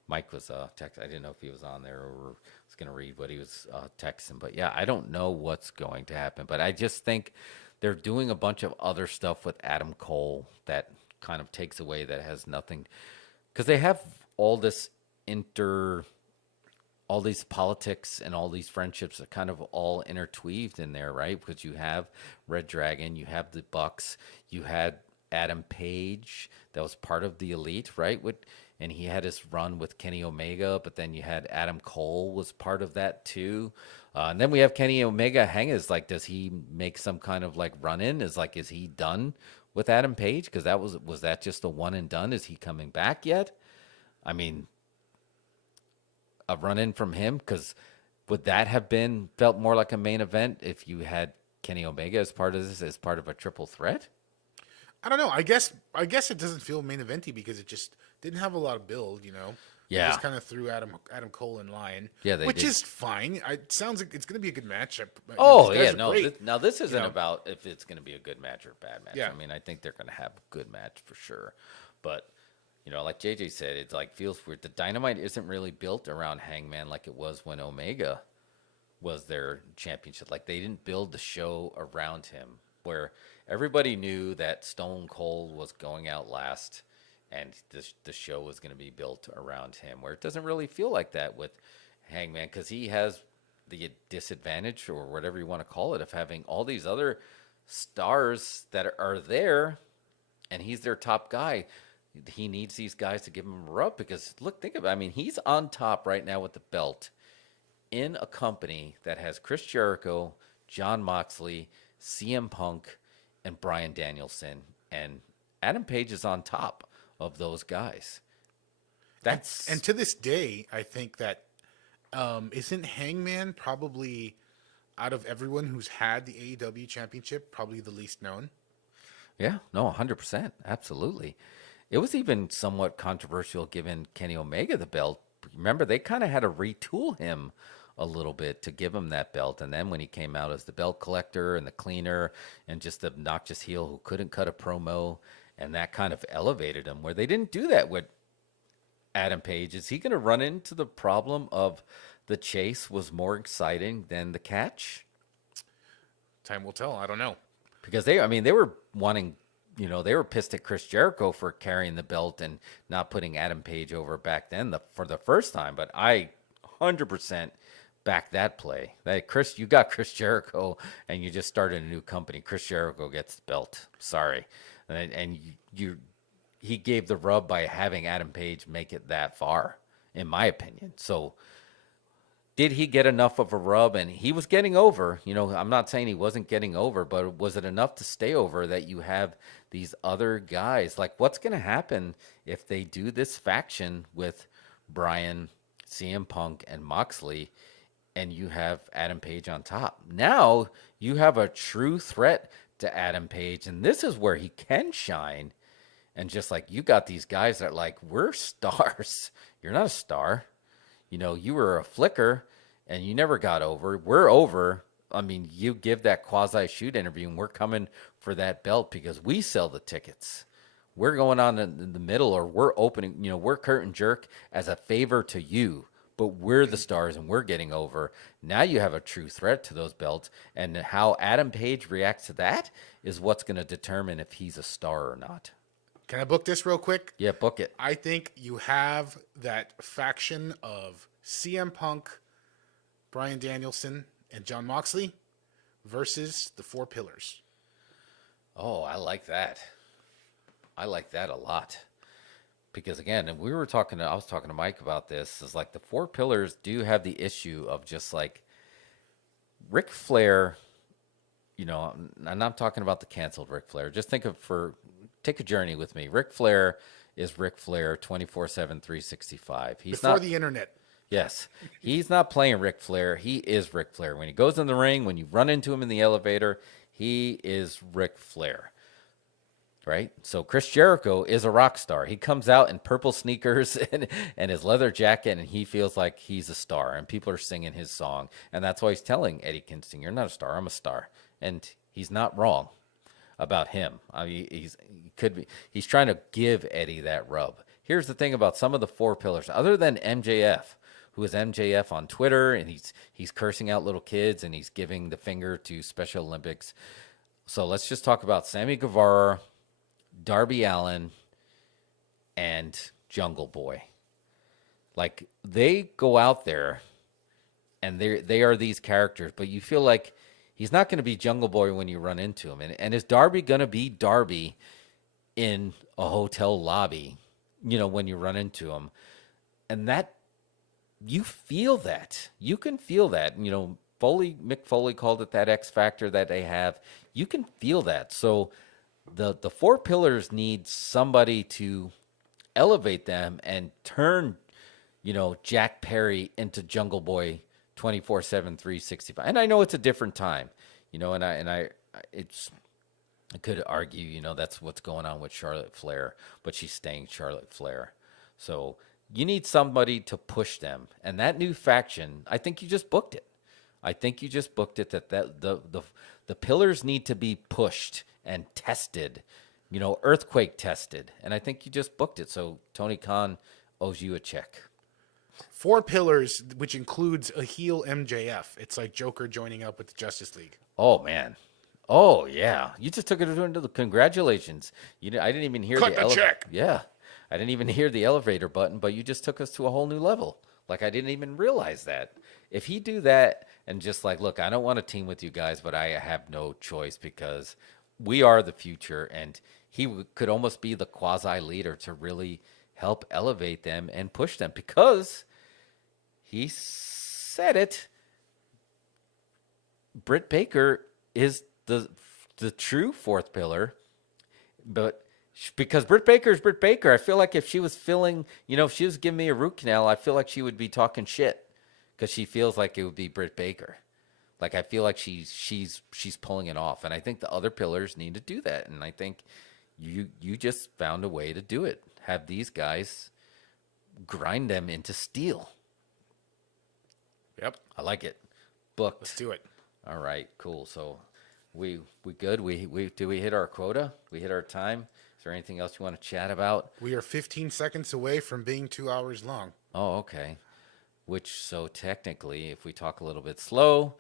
Mike was texting. I didn't know if he was on there or was going to read what he was texting. But yeah, I don't know what's going to happen. But I just think they're doing a bunch of other stuff with Adam Cole that kind of takes away, that has nothing. Because they have all this all these politics and all these friendships are kind of all interweaved in there, right? Because you have Red Dragon, you have the Bucks, you had Adam Page that was part of the Elite, right? And he had his run with Kenny Omega, but then you had Adam Cole was part of that too. And then we have Kenny Omega hang. Is like, does he make some kind of like run in? Is he done with Adam Page? Because was that just a one and done? Is he coming back yet? I mean, a run in from him, because would that have felt more like a main event if you had Kenny Omega as part of this, as part of a triple threat? I don't know. I guess it doesn't feel main eventy because it just didn't have a lot of build, you know. Yeah. They just kind of threw Adam Cole in line. Yeah, which did. is fine. It sounds like it's going to be a good matchup. Oh These guys yeah, are no. great, Now this isn't know. about if it's going to be a good match or a bad match. Yeah. I mean, I think they're going to have a good match for sure. But like JJ said, it like feels weird. The Dynamite isn't really built around Hangman like it was when Omega was their championship. Like, they didn't build the show around him, where everybody knew that Stone Cold was going out last and the show was going to be built around him, where it doesn't really feel like that with Hangman, because he has the disadvantage, or whatever you want to call it, of having all these other stars that are there, and he's their top guy. He needs these guys to give him a rub, because look, think about it. I mean, he's on top right now with the belt in a company that has Chris Jericho, Jon Moxley, CM Punk, and Bryan Danielson, and Adam Page is on top of those guys. That's and to this day, I think that isn't Hangman probably, out of everyone who's had the AEW championship, probably the least known. Yeah, no, 100%, absolutely. It was even somewhat controversial giving Kenny Omega the belt. Remember, they kind of had to retool him a little bit to give him that belt. And then when he came out as the belt collector and the cleaner and just the obnoxious heel who couldn't cut a promo, and that kind of elevated him, where they didn't do that with Adam Page. Is he going to run into the problem of the chase was more exciting than the catch? Time will tell. I don't know. Because they were wanting, they were pissed at Chris Jericho for carrying the belt and not putting Adam Page over back then for the first time. But I 100% back that play. You got Chris Jericho and you just started a new company. Chris Jericho gets the belt. Sorry. And he gave the rub by having Adam Page make it that far, in my opinion. So did he get enough of a rub? And he was getting over. I'm not saying he wasn't getting over, but was it enough to stay over that you have these other guys? Like, what's going to happen if they do this faction with Bryan, CM Punk, and Moxley, and you have Adam Page on top? Now you have a true threat to Adam Page, and this is where he can shine. And just like, you got these guys that like, we're stars. You're not a star. You were a flicker and you never got over. We're over. I mean, you give that quasi-shoot interview and we're coming for that belt because we sell the tickets. We're going on in the middle, or we're opening, we're curtain jerk as a favor to you, but we're the stars and we're getting over. Now you have a true threat to those belts, and how Adam Page reacts to that is what's going to determine if he's a star or not. Can I book this real quick? Yeah, book it. I think you have that faction of CM Punk, Bryan Danielson, and Jon Moxley versus the Four Pillars. Oh, I like that. I like that a lot. Because again, and I was talking to Mike about this, is like the Four Pillars do have the issue of just like Ric Flair, and I'm talking about the canceled Ric Flair. Just take a journey with me. Ric Flair is Ric Flair 24/7, 365. He's Before not the internet. Yes. He's not playing Ric Flair. He is Ric Flair. When he goes in the ring, when you run into him in the elevator, he is Ric Flair. right? So Chris Jericho is a rock star. He comes out in purple sneakers and his leather jacket, and he feels like he's a star, and people are singing his song. And that's why he's telling Eddie Kingston, "You're not a star, I'm a star." And he's not wrong about him. I mean, he's trying to give Eddie that rub. Here's the thing about some of the four pillars, other than MJF, who is MJF on Twitter, and he's cursing out little kids, and he's giving the finger to Special Olympics. So let's just talk about Sammy Guevara, Darby Allin, and Jungle Boy. Like, they go out there and they are these characters, but you feel like he's not going to be Jungle Boy when you run into him. And is Darby going to be Darby in a hotel lobby, when you run into him? And that, you feel that. You can feel that. Mick Foley called it that X factor that they have. You can feel that. So the four pillars need somebody to elevate them and turn, Jack Perry into Jungle Boy 24/7, 365. And I know it's a different time, I could argue, that's what's going on with Charlotte Flair, but she's staying Charlotte Flair. So you need somebody to push them. And that new faction, I think you just booked it. That the pillars need to be pushed and tested, earthquake tested. And I think you just booked it. So Tony Khan owes you a check. Four pillars, which includes a heel MJF. It's like Joker joining up with the Justice League. Oh, man. Oh, yeah. You just took it into the congratulations. I didn't even hear Cut the check. Yeah. I didn't even hear the elevator button, but you just took us to a whole new level. Like, I didn't even realize that. If he do that and just like, look, I don't want to team with you guys, but I have no choice because we are the future, and he could almost be the quasi-leader to really help elevate them and push them, because he said it. Britt Baker is the true fourth pillar, but because Britt Baker is Britt Baker, I feel like if she was if she was giving me a root canal, I feel like she would be talking shit because she feels like it would be Britt Baker. Like, I feel like she's pulling it off, and I think the other pillars need to do that, and I think you just found a way to do it. Have these guys grind them into steel. Yep. I like it. Booked. Let's do it. All right, cool. So we good? We hit our quota? We hit our time? Is there anything else you want to chat about? We are 15 seconds away from being 2 hours long. Oh, okay. So technically, if we talk a little bit slow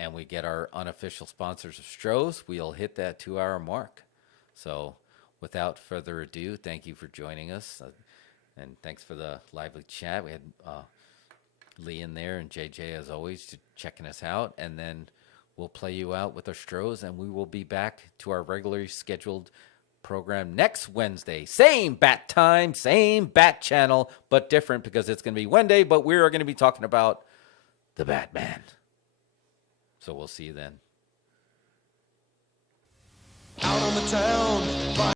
and we get our unofficial sponsors of Stroh's, we'll hit that 2-hour mark. So without further ado, thank you for joining us. And thanks for the lively chat. We had Lee in there and JJ, as always, checking us out. And then we'll play you out with our Stroh's, and we will be back to our regularly scheduled program next Wednesday. Same bat time, same bat channel, but different because it's going to be Wednesday, but we are going to be talking about the Batman. So we'll see you then. Out on the town,